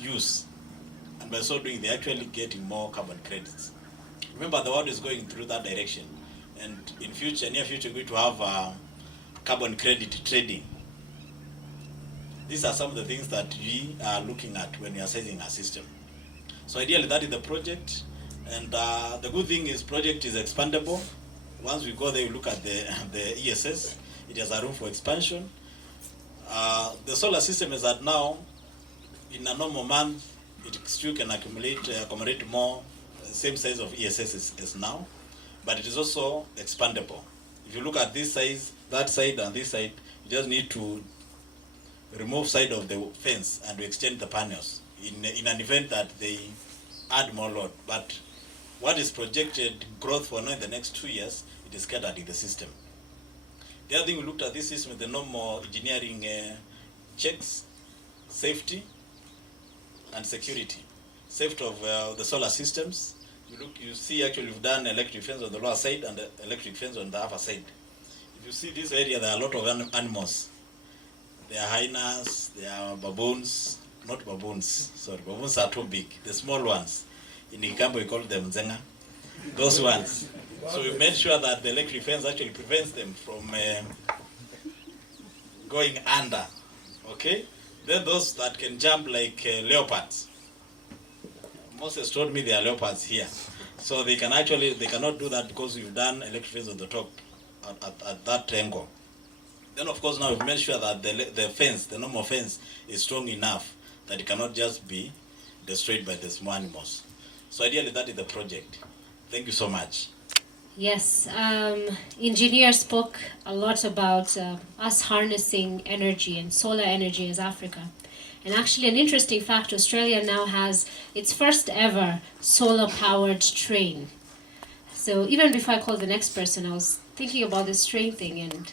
use, and by so doing, they're actually getting more carbon credits. Remember, the world is going through that direction, and in future, near future, we're going to have carbon credit trading. These are some of the things that we are looking at when we are sizing our system. So ideally, that is the project, and the good thing is project is expandable. Once we go there, we look at the ESS. It has a room for expansion. The solar system is that now, in a normal month, it still can accommodate more, same size of ESS as now, but it is also expandable. If you look at this size, that side and this side, you just need to remove side of the fence and to extend the panels in an event that they add more load. But what is projected growth for now in the next 2 years, it is scattered in the system. The other thing we looked at this system with the normal engineering checks, safety and security. Safety of the solar systems. You see actually we've done electric fence on the lower side and the electric fence on the upper side. If you see this area, there are a lot of animals. There are hyenas, there are baboons, not baboons, sorry, baboons are too big, the small ones. In Ikambo we call them zenga, those ones. So we made sure that the electric fence actually prevents them from going under, okay? Then those that can jump like leopards. Moses told me there are leopards here. So they cannot do that because we've done electric fence on the top at that angle. Then of course now we've made sure that the fence, the normal fence, is strong enough that it cannot just be destroyed by the small animals. So ideally that is the project. Thank you so much. Yes, engineer spoke a lot about us harnessing energy and solar energy as Africa. And actually an interesting fact, Australia now has its first ever solar powered train. So even before I called the next person, I was thinking about this train thing, and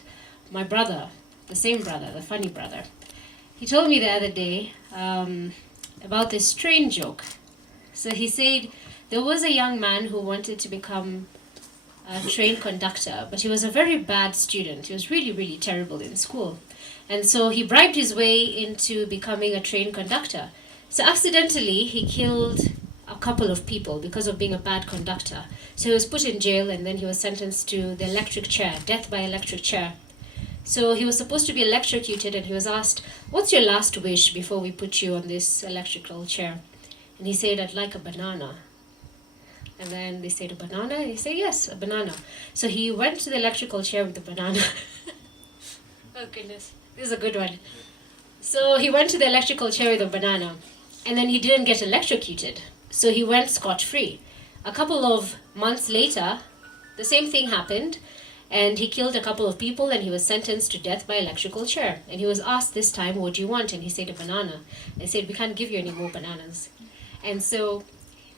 my brother, the same brother, the funny brother, he told me the other day about this train joke. So he said there was a young man who wanted to become a train conductor, but he was a very bad student. He was really, really terrible in school. And so he bribed his way into becoming a train conductor. So accidentally, he killed a couple of people because of being a bad conductor. So he was put in jail, and then he was sentenced to the electric chair, death by electric chair. So he was supposed to be electrocuted, and he was asked, "What's your last wish before we put you on this electrical chair?" And he said, "I'd like a banana." And then they said, a banana? He said, yes, a banana. So he went to the electrical chair with the banana. Oh goodness, this is a good one. So he went to the electrical chair with a banana, and then he didn't get electrocuted. So he went scot-free. A couple of months later, the same thing happened, and he killed a couple of people, and he was sentenced to death by electrical chair. And he was asked this time, what do you want? And he said, a banana. They said, we can't give you any more bananas. And so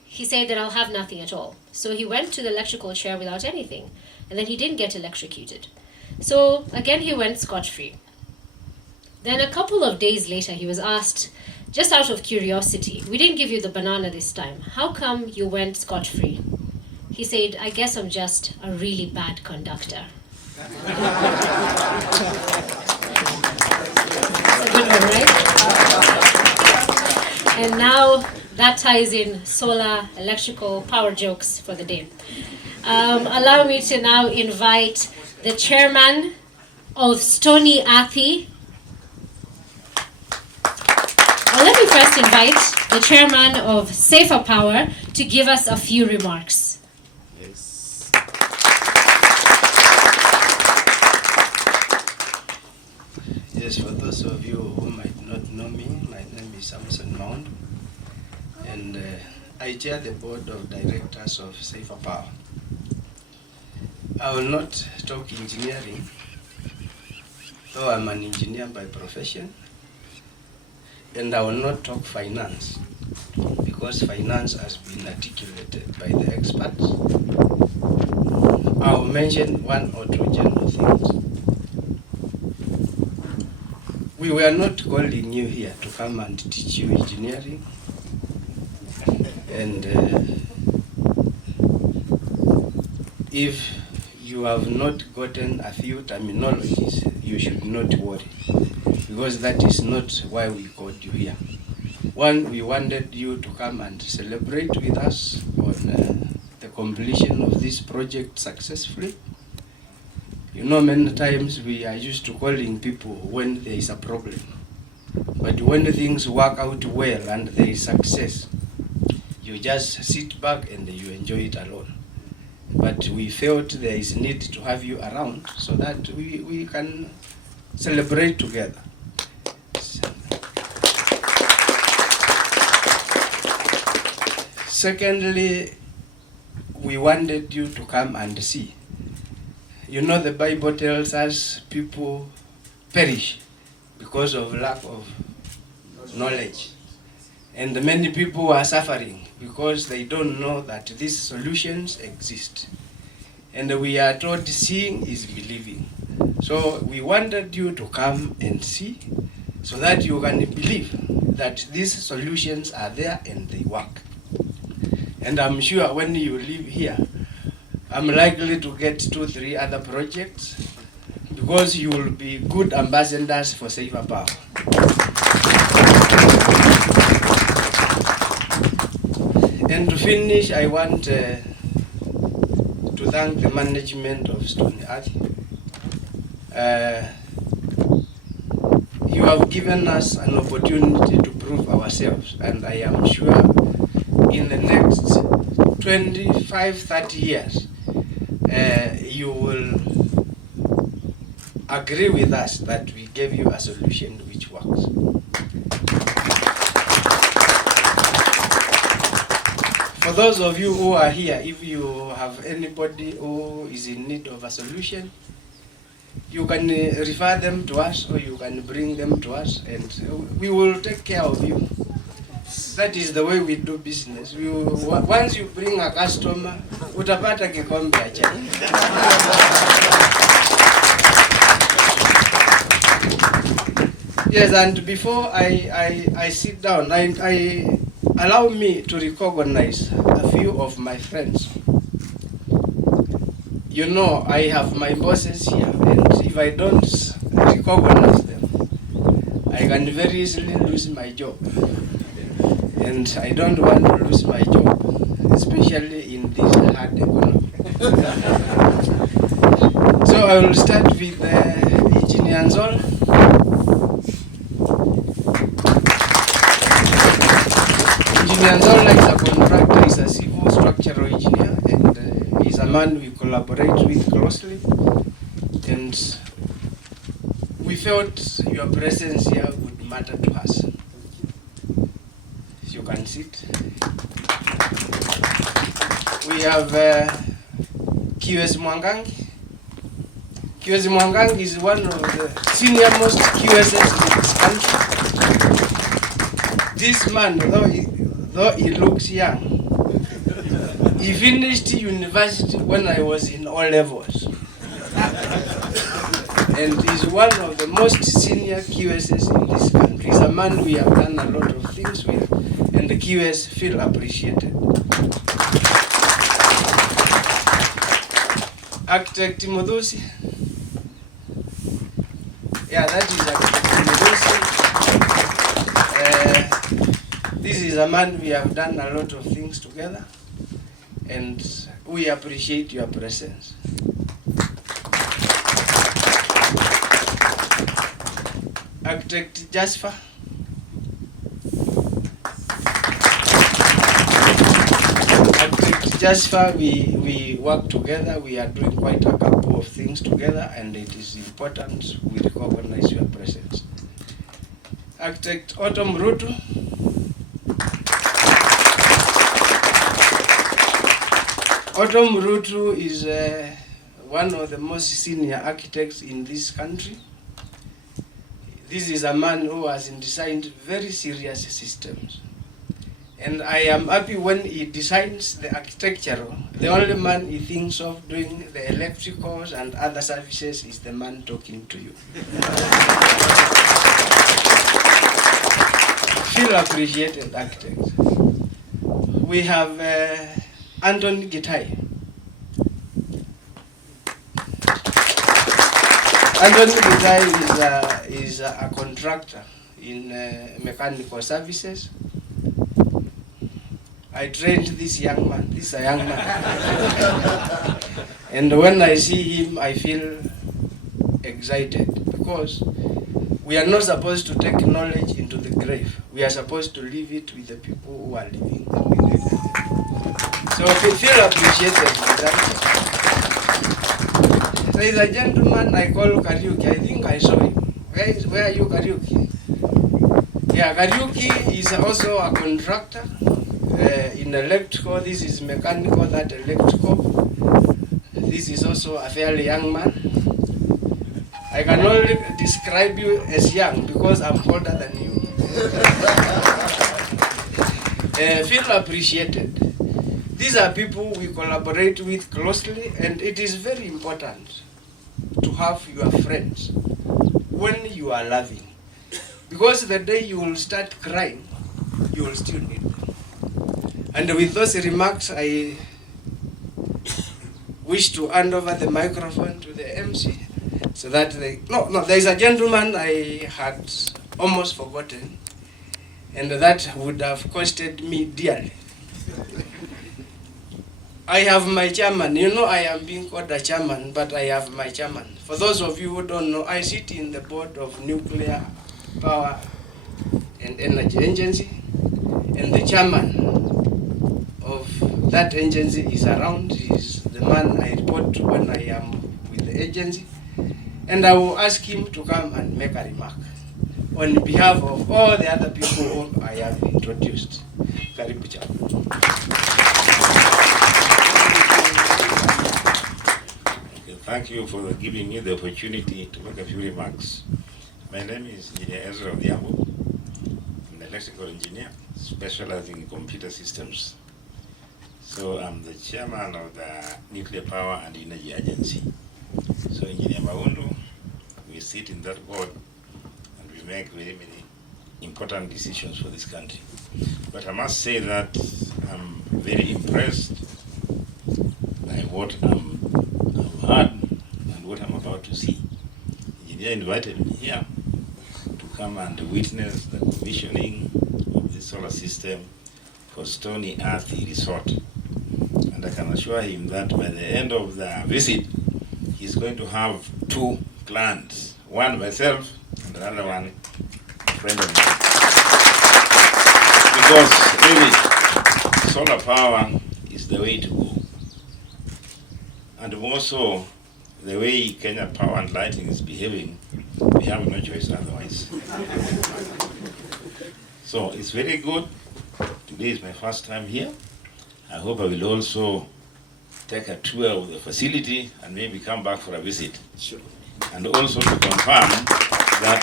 he said that I'll have nothing at all. So he went to the electrical chair without anything, and then he didn't get electrocuted. So again, he went scot-free. Then a couple of days later, he was asked, just out of curiosity, we didn't give you the banana this time. How come you went scot-free? He said, I guess I'm just a really bad conductor. That's a good one, right? And now that ties in solar, electrical, power jokes for the day. Allow me to now invite the chairman of Stoni Athi. Let me first invite the chairman of Safer Power to give us a few remarks. Yes. Yes, for those of you who might not know me, my name is Samson Mount, and I chair the board of directors of Safer Power. I will not talk engineering, though I'm an engineer by profession, and I will not talk finance, because finance has been articulated by the experts. I will mention one or two general things. We were not calling you here to come and teach you engineering, and if you have not gotten a few terminologies, you should not worry, because that is not why we called you here. One, we wanted you to come and celebrate with us on the completion of this project successfully. You know, many times we are used to calling people when there is a problem, but when things work out well and there is success, you just sit back and you enjoy it alone. But we felt there is need to have you around so that we can celebrate together. Secondly, we wanted you to come and see. You know, the Bible tells us people perish because of lack of knowledge. And many people are suffering because they don't know that these solutions exist. And we are told seeing is believing. So we wanted you to come and see so that you can believe that these solutions are there and they work. And I'm sure when you live here, I'm likely to get 2-3 other projects because you will be good ambassadors for Safer Power. And to finish, I want to thank the management of Stoni Athi. You have given us an opportunity to prove ourselves, and I am sure in the next 25-30 years, you will agree with us that we gave you a solution which works. For those of you who are here, if you have anybody who is in need of a solution, you can refer them to us or you can bring them to us and we will take care of you. That is the way we do business. Once you bring a customer, utapata kikombe ya chai. Yes, and before I sit down, I allow me to recognize a few of my friends. You know, I have my bosses here, and if I don't recognize them, I can very easily lose my job. And I don't want to lose my job, especially in this hard economy. So I will start with Engineer Nzol. Engineer Nzol is a contractor, is a civil structural engineer. man we collaborate with closely, and we felt your presence here would matter to us. You can sit. We have QS Mwangangi. QS Mwangangi is one of the senior most QSs in this country. This man, though he looks young, he finished university when I was in O levels. And he's one of the most senior QSs in this country. He's a man we have done a lot of things with, and the QS feel appreciated. Architect Timodosi. Yeah, that is Architect Timodosi. This is a man we have done a lot of things together, and we appreciate your presence. Architect Jasper. Architect Jasper, we work together. We are doing quite a couple of things together, and it is important we recognize your presence. Architect Autumn Rutu. Autumn Rutu is one of the most senior architects in this country. This is a man who has designed very serious systems. And I am happy when he designs the architectural. The only man he thinks of doing the electricals and other services is the man talking to you. Feel appreciated, architect. We have Anthony Gitai. Anthony Gitai is a contractor in mechanical services. I trained this young man. This is a young man. And when I see him, I feel excited because we are not supposed to take knowledge into the grave. We are supposed to leave it with the people who are living with it. So feel appreciated. There is a gentleman I call Kariuki. I think I saw him. Where are you, Kariuki? Yeah, Kariuki is also a contractor in electrical. This is mechanical, that electrical. This is also a fairly young man. I can only describe you as young because I'm older than you. Feel appreciated. These are people we collaborate with closely, and it is very important to have your friends when you are loving. Because the day you will start crying, you will still need them. And with those remarks, I wish to hand over the microphone to the MC so that there is a gentleman I had almost forgotten, and that would have costed me dearly. I have my chairman. You know I am being called a chairman, but I have my chairman. For those of you who don't know, I sit in the board of Nuclear Power and Energy Agency, and the chairman of that agency is around. He is the man I report to when I am with the agency, and I will ask him to come and make a remark on behalf of all the other people whom I have introduced. Karibu chairman. Thank you for giving me the opportunity to make a few remarks. My name is Engineer Ezra Odhiambo. I'm an electrical engineer specializing in computer systems. So I'm the chairman of the Nuclear Power and Energy Agency. So Engineer Maundu, we sit in that board and we make very many important decisions for this country. But I must say that I'm very impressed by what I've heard and what I'm about to see. Engineer invited me here to come and witness the commissioning of the solar system for Stoni Athi Resort. And I can assure him that by the end of the visit, he's going to have 2 clients. One myself and another one a friend of mine. Because really, solar power is the way to go. And also, the way Kenya Power and Lighting is behaving, we have no choice otherwise. So it's very good. Today is my first time here. I hope I will also take a tour of the facility and maybe come back for a visit. Sure. And also to confirm that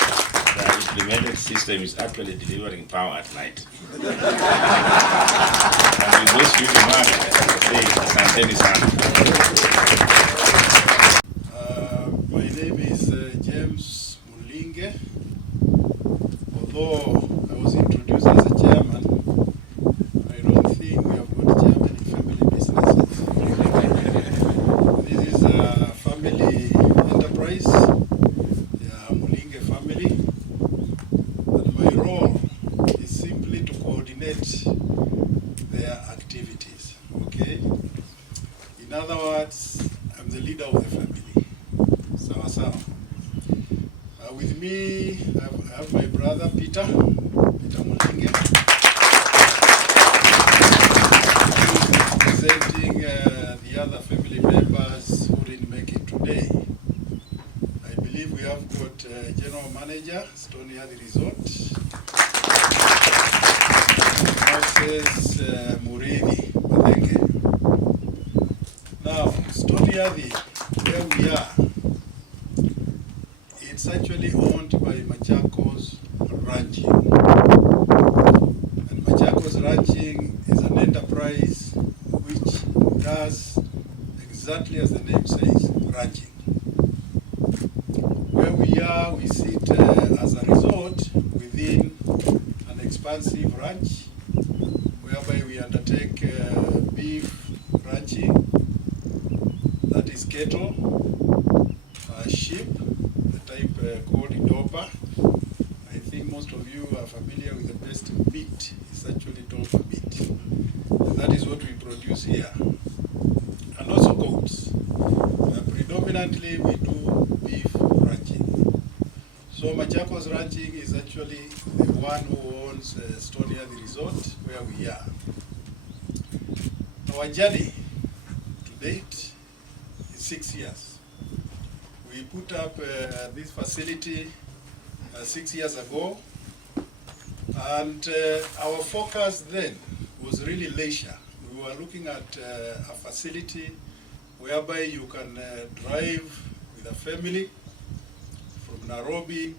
the implemented system is actually delivering power at night. And with those few remarks, I say, asanteni sana. My name is James Mulinge. Although I was introduced as a chairman, I don't think we have got chairman in family businesses. This is a family enterprise, the Mulinge family, and my role is simply to coordinate their activities. Okay? In other words, I'm the leader of the family. Sawa sawa. With me, I have my brother Peter Mulinge, representing the other family members who didn't make it today. I believe we have got General Manager, Stoni Athi Resort, Moses Muridi Malenge. Now, Stoni Athi, where we are, it's actually owned by Machakos Ranching. And Machakos Ranching is an enterprise which does exactly as the name says, ranching. Where we are, we sit as a resort within an expansive ranch, whereby we undertake beef ranching, that is cattle, sheep, the type called Dopa. I think most of you are familiar with the best meat. It's actually Dopa meat. And that is what we produce here. And also goats. Predominantly we do beef ranching. So Machakos Ranching is actually the one who owns Stoni Athi Resort, where we are. Our journey to date is 6 years. We put up this facility 6 years ago, and our focus then was really leisure. We were looking at a facility whereby you can drive with a family from Nairobi,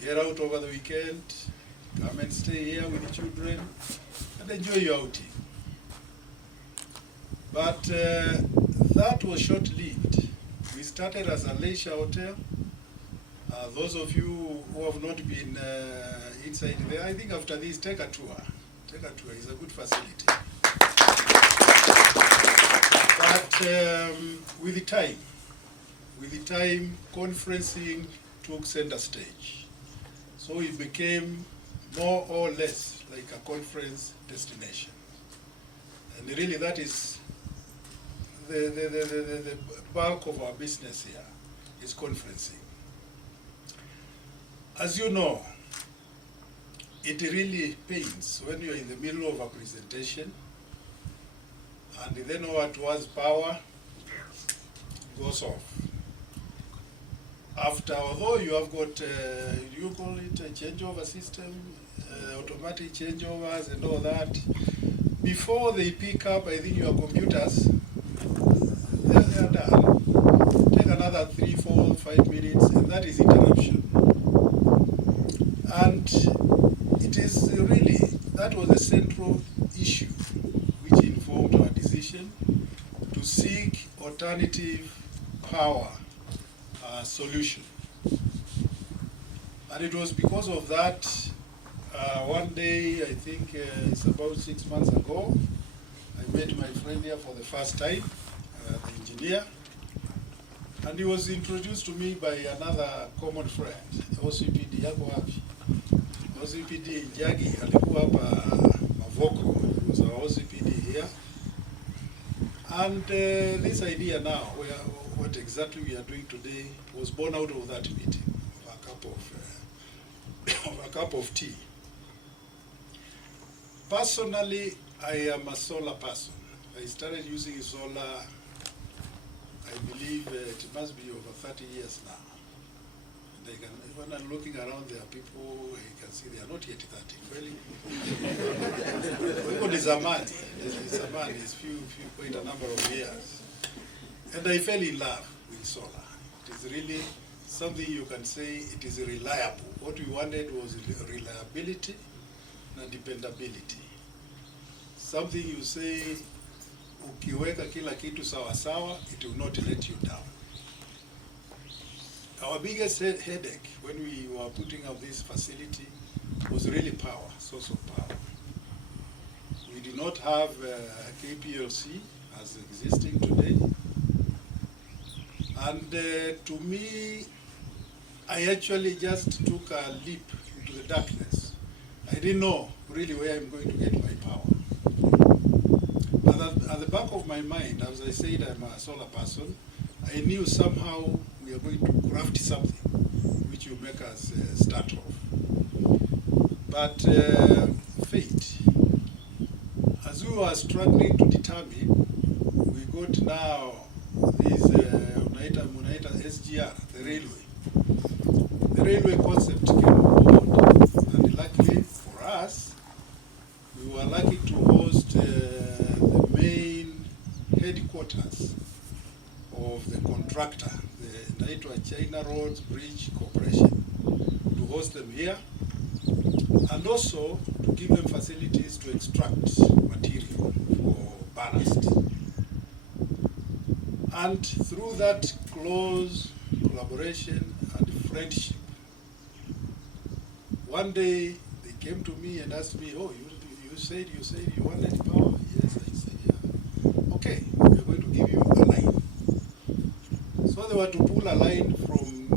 get out over the weekend, come and stay here with the children, and enjoy your outing. But that was short-lived. We started as a leisure hotel. Those of you who have not been inside there, I think after this, take a tour. Take a tour. It's a good facility. But with the time, conferencing took center stage. So it became more or less like a conference destination. And really that is the bulk of our business here, is conferencing. As you know, it really pains when you're in the middle of a presentation and then over towards power goes off. After, although you have got, you call it a changeover system, automatic changeovers and all that, before they pick up, I think your computers, they are done. Take another 3, 4, 5 minutes, and that is interruption. And it is really, that was a central issue which informed our decision to seek alternative power solution. And it was because of that, one day, I think it's about 6 months ago, I met my friend here for the first time, the engineer, and he was introduced to me by another common friend, OCPD yako wapi? OCPD Njagi alikuwa hapa Mavoko. He was our OCPD here. And this idea now, what exactly we are doing today, was born out of that meeting, of a cup of tea. Personally, I am a solar person. I started using solar I believe it must be over 30 years now. And I can, when I'm looking around, there are people, you can see they are not yet 30. Really? Even the Zaman is quite a number of years. And I fell in love with solar. It is really something you can say it is reliable. What we wanted was reliability and dependability. Something you say, ukiweka kila kitu sawa sawa, it will not let you down. Our biggest headache when we were putting up this facility was really power, source of power. We did not have KPLC as existing today. And to me, I actually just took a leap into the darkness. I didn't know really where I'm going to get my power. But at the back of my mind, as I said, I'm a solar person, I knew somehow we are going to craft something which will make us start off. But fate, as we were struggling to determine, we got now this Munaita SGR, the railway. The railway concept came on board, and luckily for us, we were lucky to host the main headquarters of the contractor, the Naitwa China Roads Bridge Corporation, to host them here, and also to give them facilities to extract material for ballast. And through that close collaboration and friendship, one day they came to me and asked me, oh, you said you wanted power? Yes, I said, yeah. Okay, we're going to give you a line. So they were to pull a line from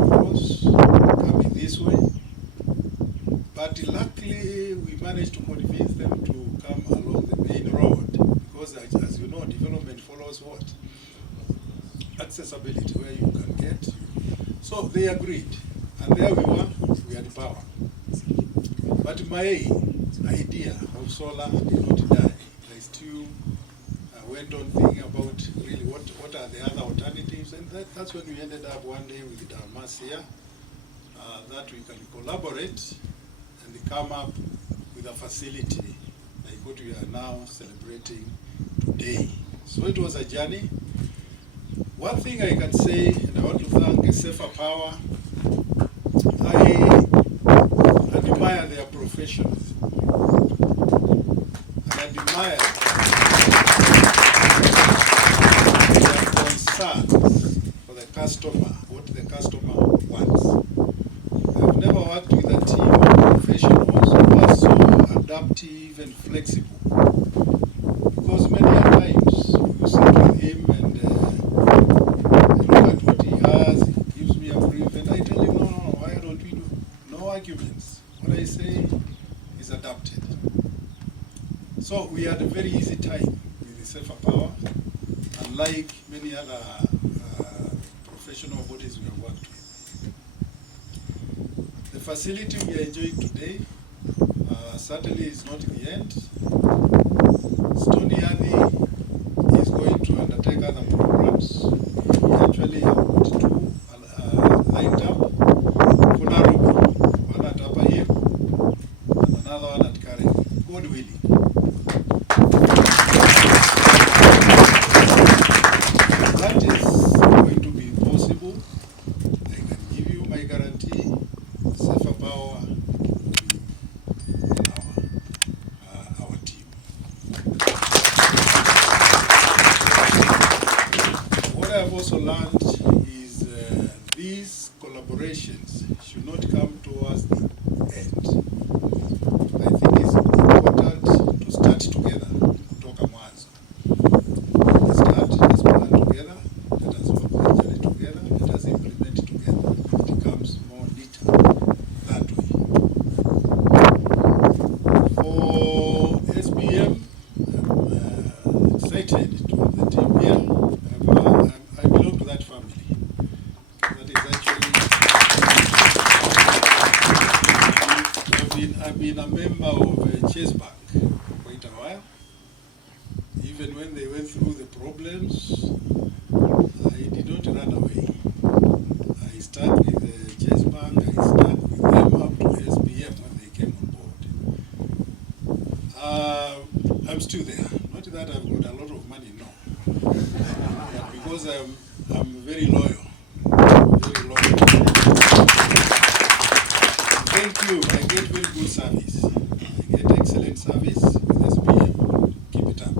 across, coming this way. But luckily, we managed to convince them to come along the main road. Because as you know, development follows what? Accessibility, where you can get. So they agreed. And there we were, we had power. But my idea of solar did not die. I still went on thinking about really what are the other alternatives, and that's when we ended up one day with Dalmacia, that we can collaborate and come up with a facility like what we are now celebrating today. So it was a journey. One thing I can say, and I want to thank Safer Power, I admire their professions. I admire their concerns for the customer, what the customer wants. I've never worked with a team of professionals who are so adaptive and flexible. Because many a times you sit with him and look at what he has, he gives me a brief, and I tell him, no, why don't we do? No arguments. What I say is adapted. So we had a very easy time with the Safer Power, unlike many other professional bodies we have worked with. The facility we are enjoying today certainly is not the end. Stoni Athi is going to undertake other programs. We actually have got two lined up for Nairobi, one at Upper Hill and another one at Karen, God willing. That is going to be possible. I can give you my guarantee. Safer Power will be our team. What I have also learned is these collaborations should not come towards the end. I think it's important to start together, kutoka mwanzo. Let's plan together, let us work actually together, let us implement together. It becomes more neater that way. For SBM, I'm excited to have the team here. I belong to that family. That is actually, I've been a member of Chase Bank for quite a while. Even when they went through the problems, I did not run away. I stuck with the Chase Bank, I stuck with them up to SBM when they came on board. I'm still there. Not that I've got a lot of money, no. But because I'm very loyal. Very loyal. Thank you. I get very good service. I get excellent service with SBM. Keep it up.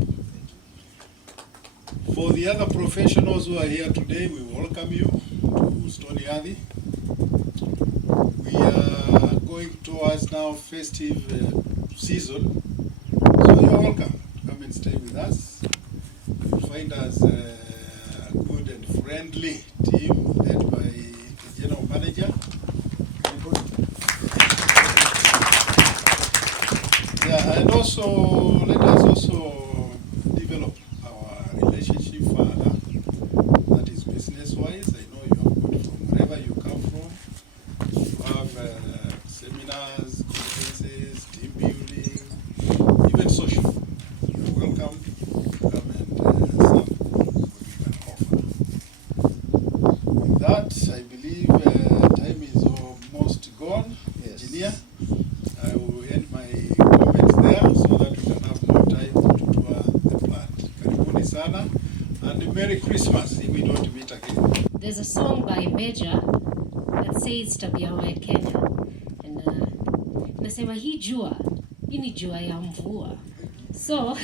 For the other professionals who are here today, we welcome you to Stoni Athi. We are going towards now festive season, so you're welcome. Come and stay with us. You'll find us a good and friendly team led by the general manager. Yeah, and also let us also develop our relationship further. That is business-wise. I know you have got from wherever you come from. You have seminars, conferences, team building, even social. You're welcome to come and serve what we can offer. With that, I believe time is almost gone. Yes. Engineer, I will end my comments there so that we can have more time to tour the plant. Karibuni sana and Merry Christmas if we don't meet again. There's a song by Major that says tabia wa Kenya, and nasema hii ni jua ya mvua. So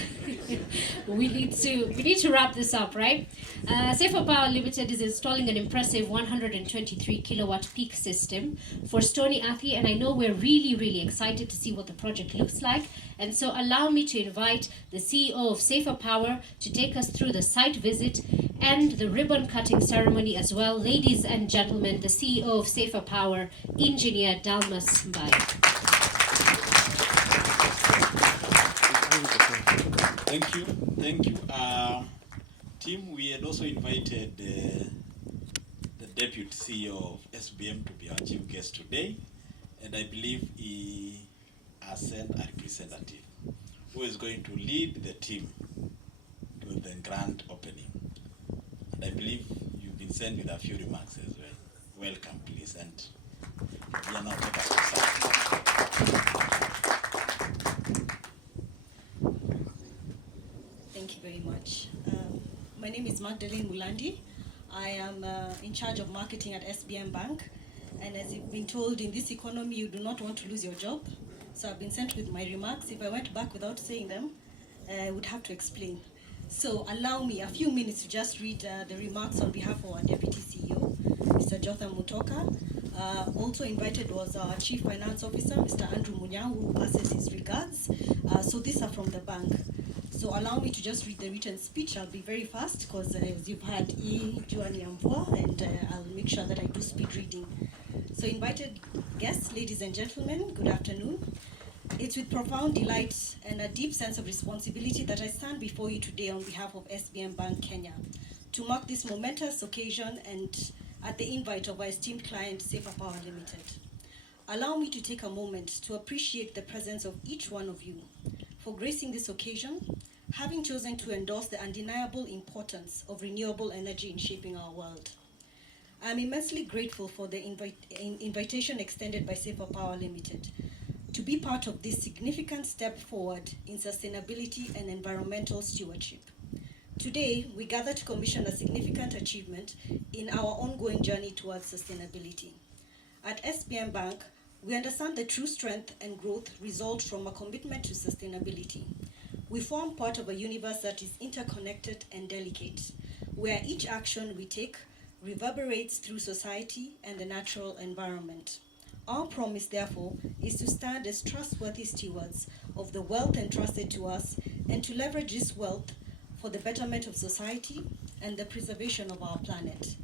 we need to wrap this up, right? Safer Power Limited is installing an impressive 123 kilowatt peak system for Stoni Athi, and I know we're really excited to see what the project looks like. And so allow me to invite the CEO of Safer Power to take us through the site visit and the ribbon cutting ceremony as well. Ladies and gentlemen, the CEO of Safer Power, Engineer Dalmas Mbai. Thank you. Team, we had also invited the Deputy CEO of SBM to be our chief guest today, and I believe he has sent a representative who is going to lead the team to the grand opening. And I believe you've been sent with a few remarks as well. Welcome, please, and we are now take us to start. Thank you very much. My name is Magdalene Mulandi. I am in charge of marketing at SBM Bank. And as you've been told, in this economy, you do not want to lose your job. So I've been sent with my remarks. If I went back without saying them, I would have to explain. So allow me a few minutes to just read the remarks on behalf of our Deputy CEO, Mr. Jotham Mutoka. Also invited was our Chief Finance Officer, Mr. Andrew Munyang, who passes his regards. So these are from the bank. So allow me to just read the written speech. I'll be very fast because as you've had Thiani and I'll make sure that I do speed reading. So invited guests, ladies and gentlemen, good afternoon. It's with profound delight and a deep sense of responsibility that I stand before you today on behalf of SBM Bank Kenya to mark this momentous occasion and at the invite of our esteemed client, Safer Power Limited. Allow me to take a moment to appreciate the presence of each one of you for gracing this occasion, having chosen to endorse the undeniable importance of renewable energy in shaping our world. I am immensely grateful for the invitation extended by Safer Power Limited to be part of this significant step forward in sustainability and environmental stewardship. Today, we gather to commission a significant achievement in our ongoing journey towards sustainability. At SBM Bank, we understand the true strength and growth result from a commitment to sustainability. We form part of a universe that is interconnected and delicate, where each action we take reverberates through society and the natural environment. Our promise, therefore, is to stand as trustworthy stewards of the wealth entrusted to us and to leverage this wealth for the betterment of society and the preservation of our planet.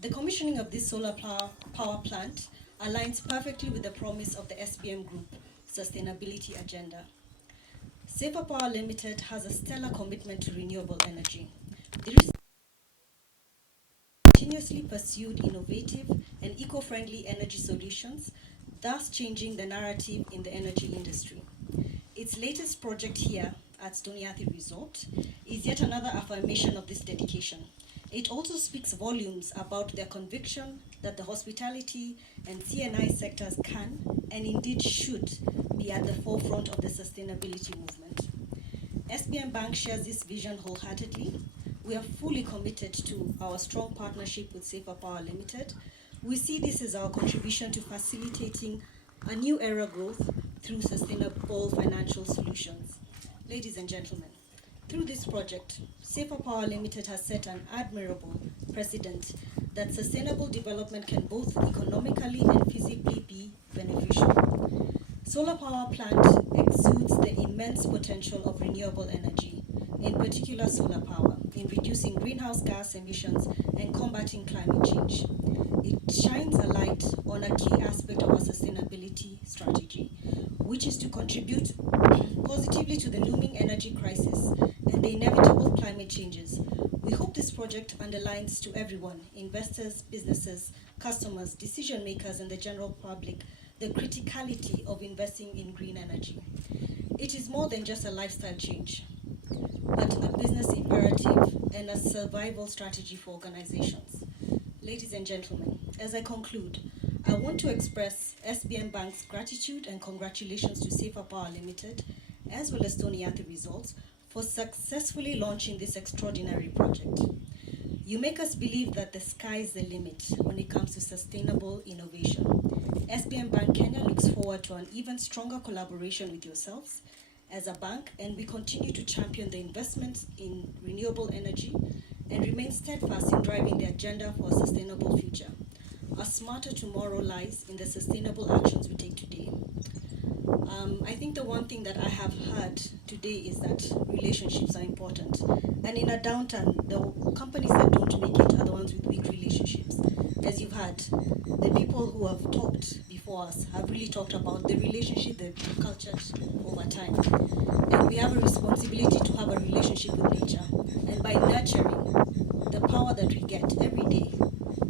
The commissioning of this solar power plant aligns perfectly with the promise of the SBM Group sustainability agenda. Safer Power Limited has a stellar commitment to renewable energy. There is continuously pursued innovative and eco-friendly energy solutions, thus changing the narrative in the energy industry. Its latest project here, at Stoni Athi Resort is yet another affirmation of this dedication. It also speaks volumes about their conviction that the hospitality and CNI sectors can and indeed should be at the forefront of the sustainability movement. SBM Bank shares this vision wholeheartedly. We are fully committed to our strong partnership with Safer Power Limited. We see this as our contribution to facilitating a new era growth through sustainable financial solutions. Ladies and gentlemen, through this project, Safer Power Limited has set an admirable precedent that sustainable development can both economically and physically be beneficial. Solar power plant exudes the immense potential of renewable energy, in particular solar power, in reducing greenhouse gas emissions and combating climate change. It shines a light on a key aspect of our sustainability strategy, which is to contribute positively to the looming energy crisis and the inevitable climate changes. We hope this project underlines to everyone, investors, businesses, customers, decision makers, and the general public, the criticality of investing in green energy. It is more than just a lifestyle change, but a business imperative and a survival strategy for organizations. Ladies and gentlemen, as I conclude, I want to express SBM Bank's gratitude and congratulations to Safer Power Limited, as well as Stoni Athi Results, for successfully launching this extraordinary project. You make us believe that the sky is the limit when it comes to sustainable innovation. SBM Bank Kenya looks forward to an even stronger collaboration with yourselves as a bank, and we continue to champion the investments in renewable energy and remain steadfast in driving the agenda for a sustainable future. A smarter tomorrow lies in the sustainable actions we take today. I think the one thing that I have heard today is that relationships are important. And in a downturn, the companies that don't make it are the ones with weak relationships. As you've heard, the people who have talked before us have really talked about the relationship they've cultured over time. And we have a responsibility to have a relationship with nature. And by nurturing the power that we get every day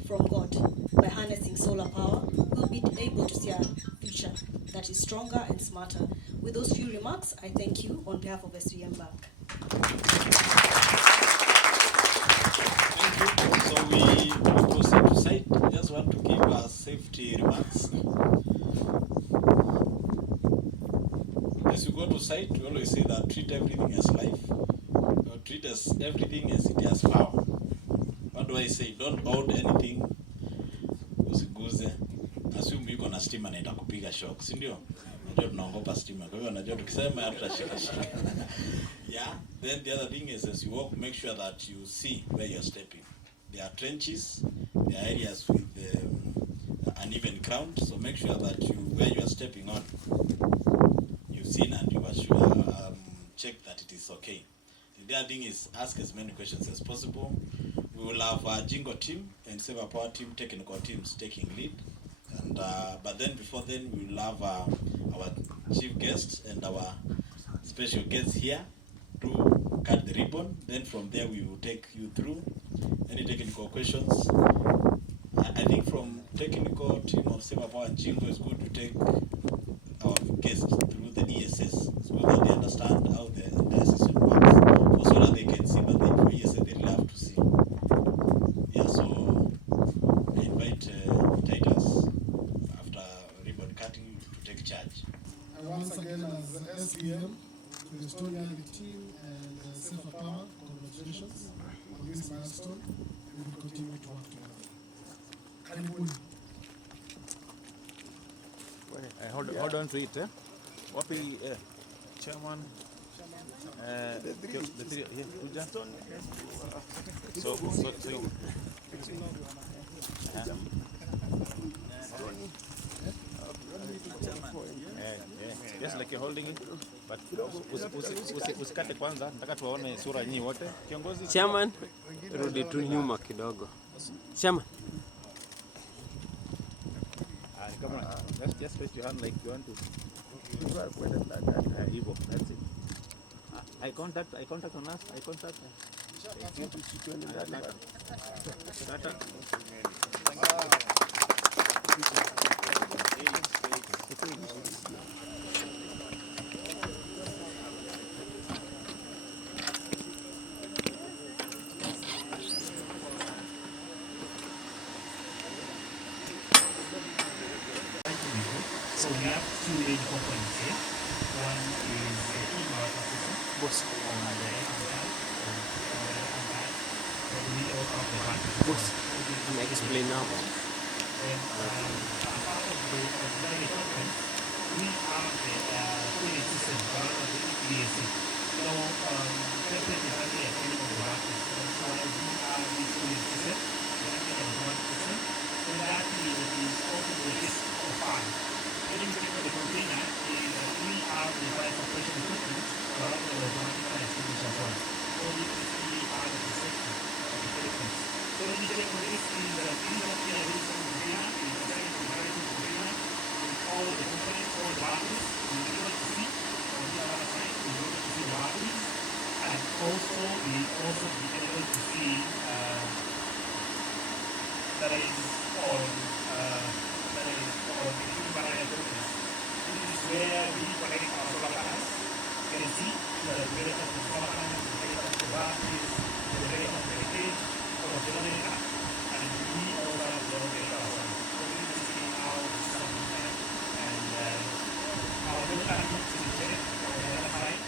from God, by harnessing solar power, we'll be able to see a future that is stronger and smarter. With those few remarks, I thank you on behalf of SBM Bank. Thank you. So we proceed to site. I just want to give our safety remarks. As you go to site, we always say that treat everything as life. Or treat everything as it has power. What do I say? Don't hold anything. Usiguze. Assume yuko na stima na itakupiga shock, si ndio? Unajua tunaogopa stima. Kwa hiyo unajua tukisema hatutashika shika. Yeah. Then the other thing is, as you walk, make sure that you see where you're stepping. There are trenches, there are areas with uneven ground, so make sure that where you are stepping on, you've seen and you are sure, check that it is okay. The other thing is, ask as many questions as possible. We will have our Jingo team and Saver Power team, technical teams taking lead. And but then before then, we will have our chief guest and our special guests here to cut the ribbon. Then from there, we will take you through any technical questions. I think from technical team of Saver Power and Jingo, it's good to take our guests through the ESS so that they understand how the entire system works. So that they can see, but then for ESS, they really have to see. Yeah, so I invite Titus after ribbon cutting to take charge. And once again, as SBM, to the Stoni Athi team and Safer Power, congratulations on this milestone, and we will continue to work together. Karibuni. Hold on to it, eh? Wapi, chairman, the three, yeah, Uja. So just like you're holding it, but usikate kwanza, nataka tuwaone sura nyinyi wote. Kiongozi chairman, rudi tu nyuma kidogo. Chairman, come on, just raise your hand like you want to. Evo, that's it. Eye contact on us, eye contact. So we have two main components here. One is the inverter system on the left-hand side, on the left-hand side. Then we also have the battery system. Explain now. Then as part of the design equipment, we have the cooling system, rather than the EAC. So equipment is actually a cooling of the battery. So we have this cooling system, it's actually an automatic system. So that is also the risk of fire. When you take the container, we have the fire suppression equipment, rather than the automatic fire extinguisher as well. So this is really part of the safety of the equipment. So when you take this is actually a very simple container, it's a very comparative container with all the components, all the batteries. You'll be able to see on the other side, you'll be able to see the batteries. And also, we'll also be able to see that is on the human panel equipment. This is where we connect our solar panels. You can see the development of the solar panels, the development of the batteries, the development of the gauge, of the generator, and we also have the generator ourselves. So we will see how this is something and our local units is there on the other side.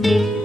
Thank you.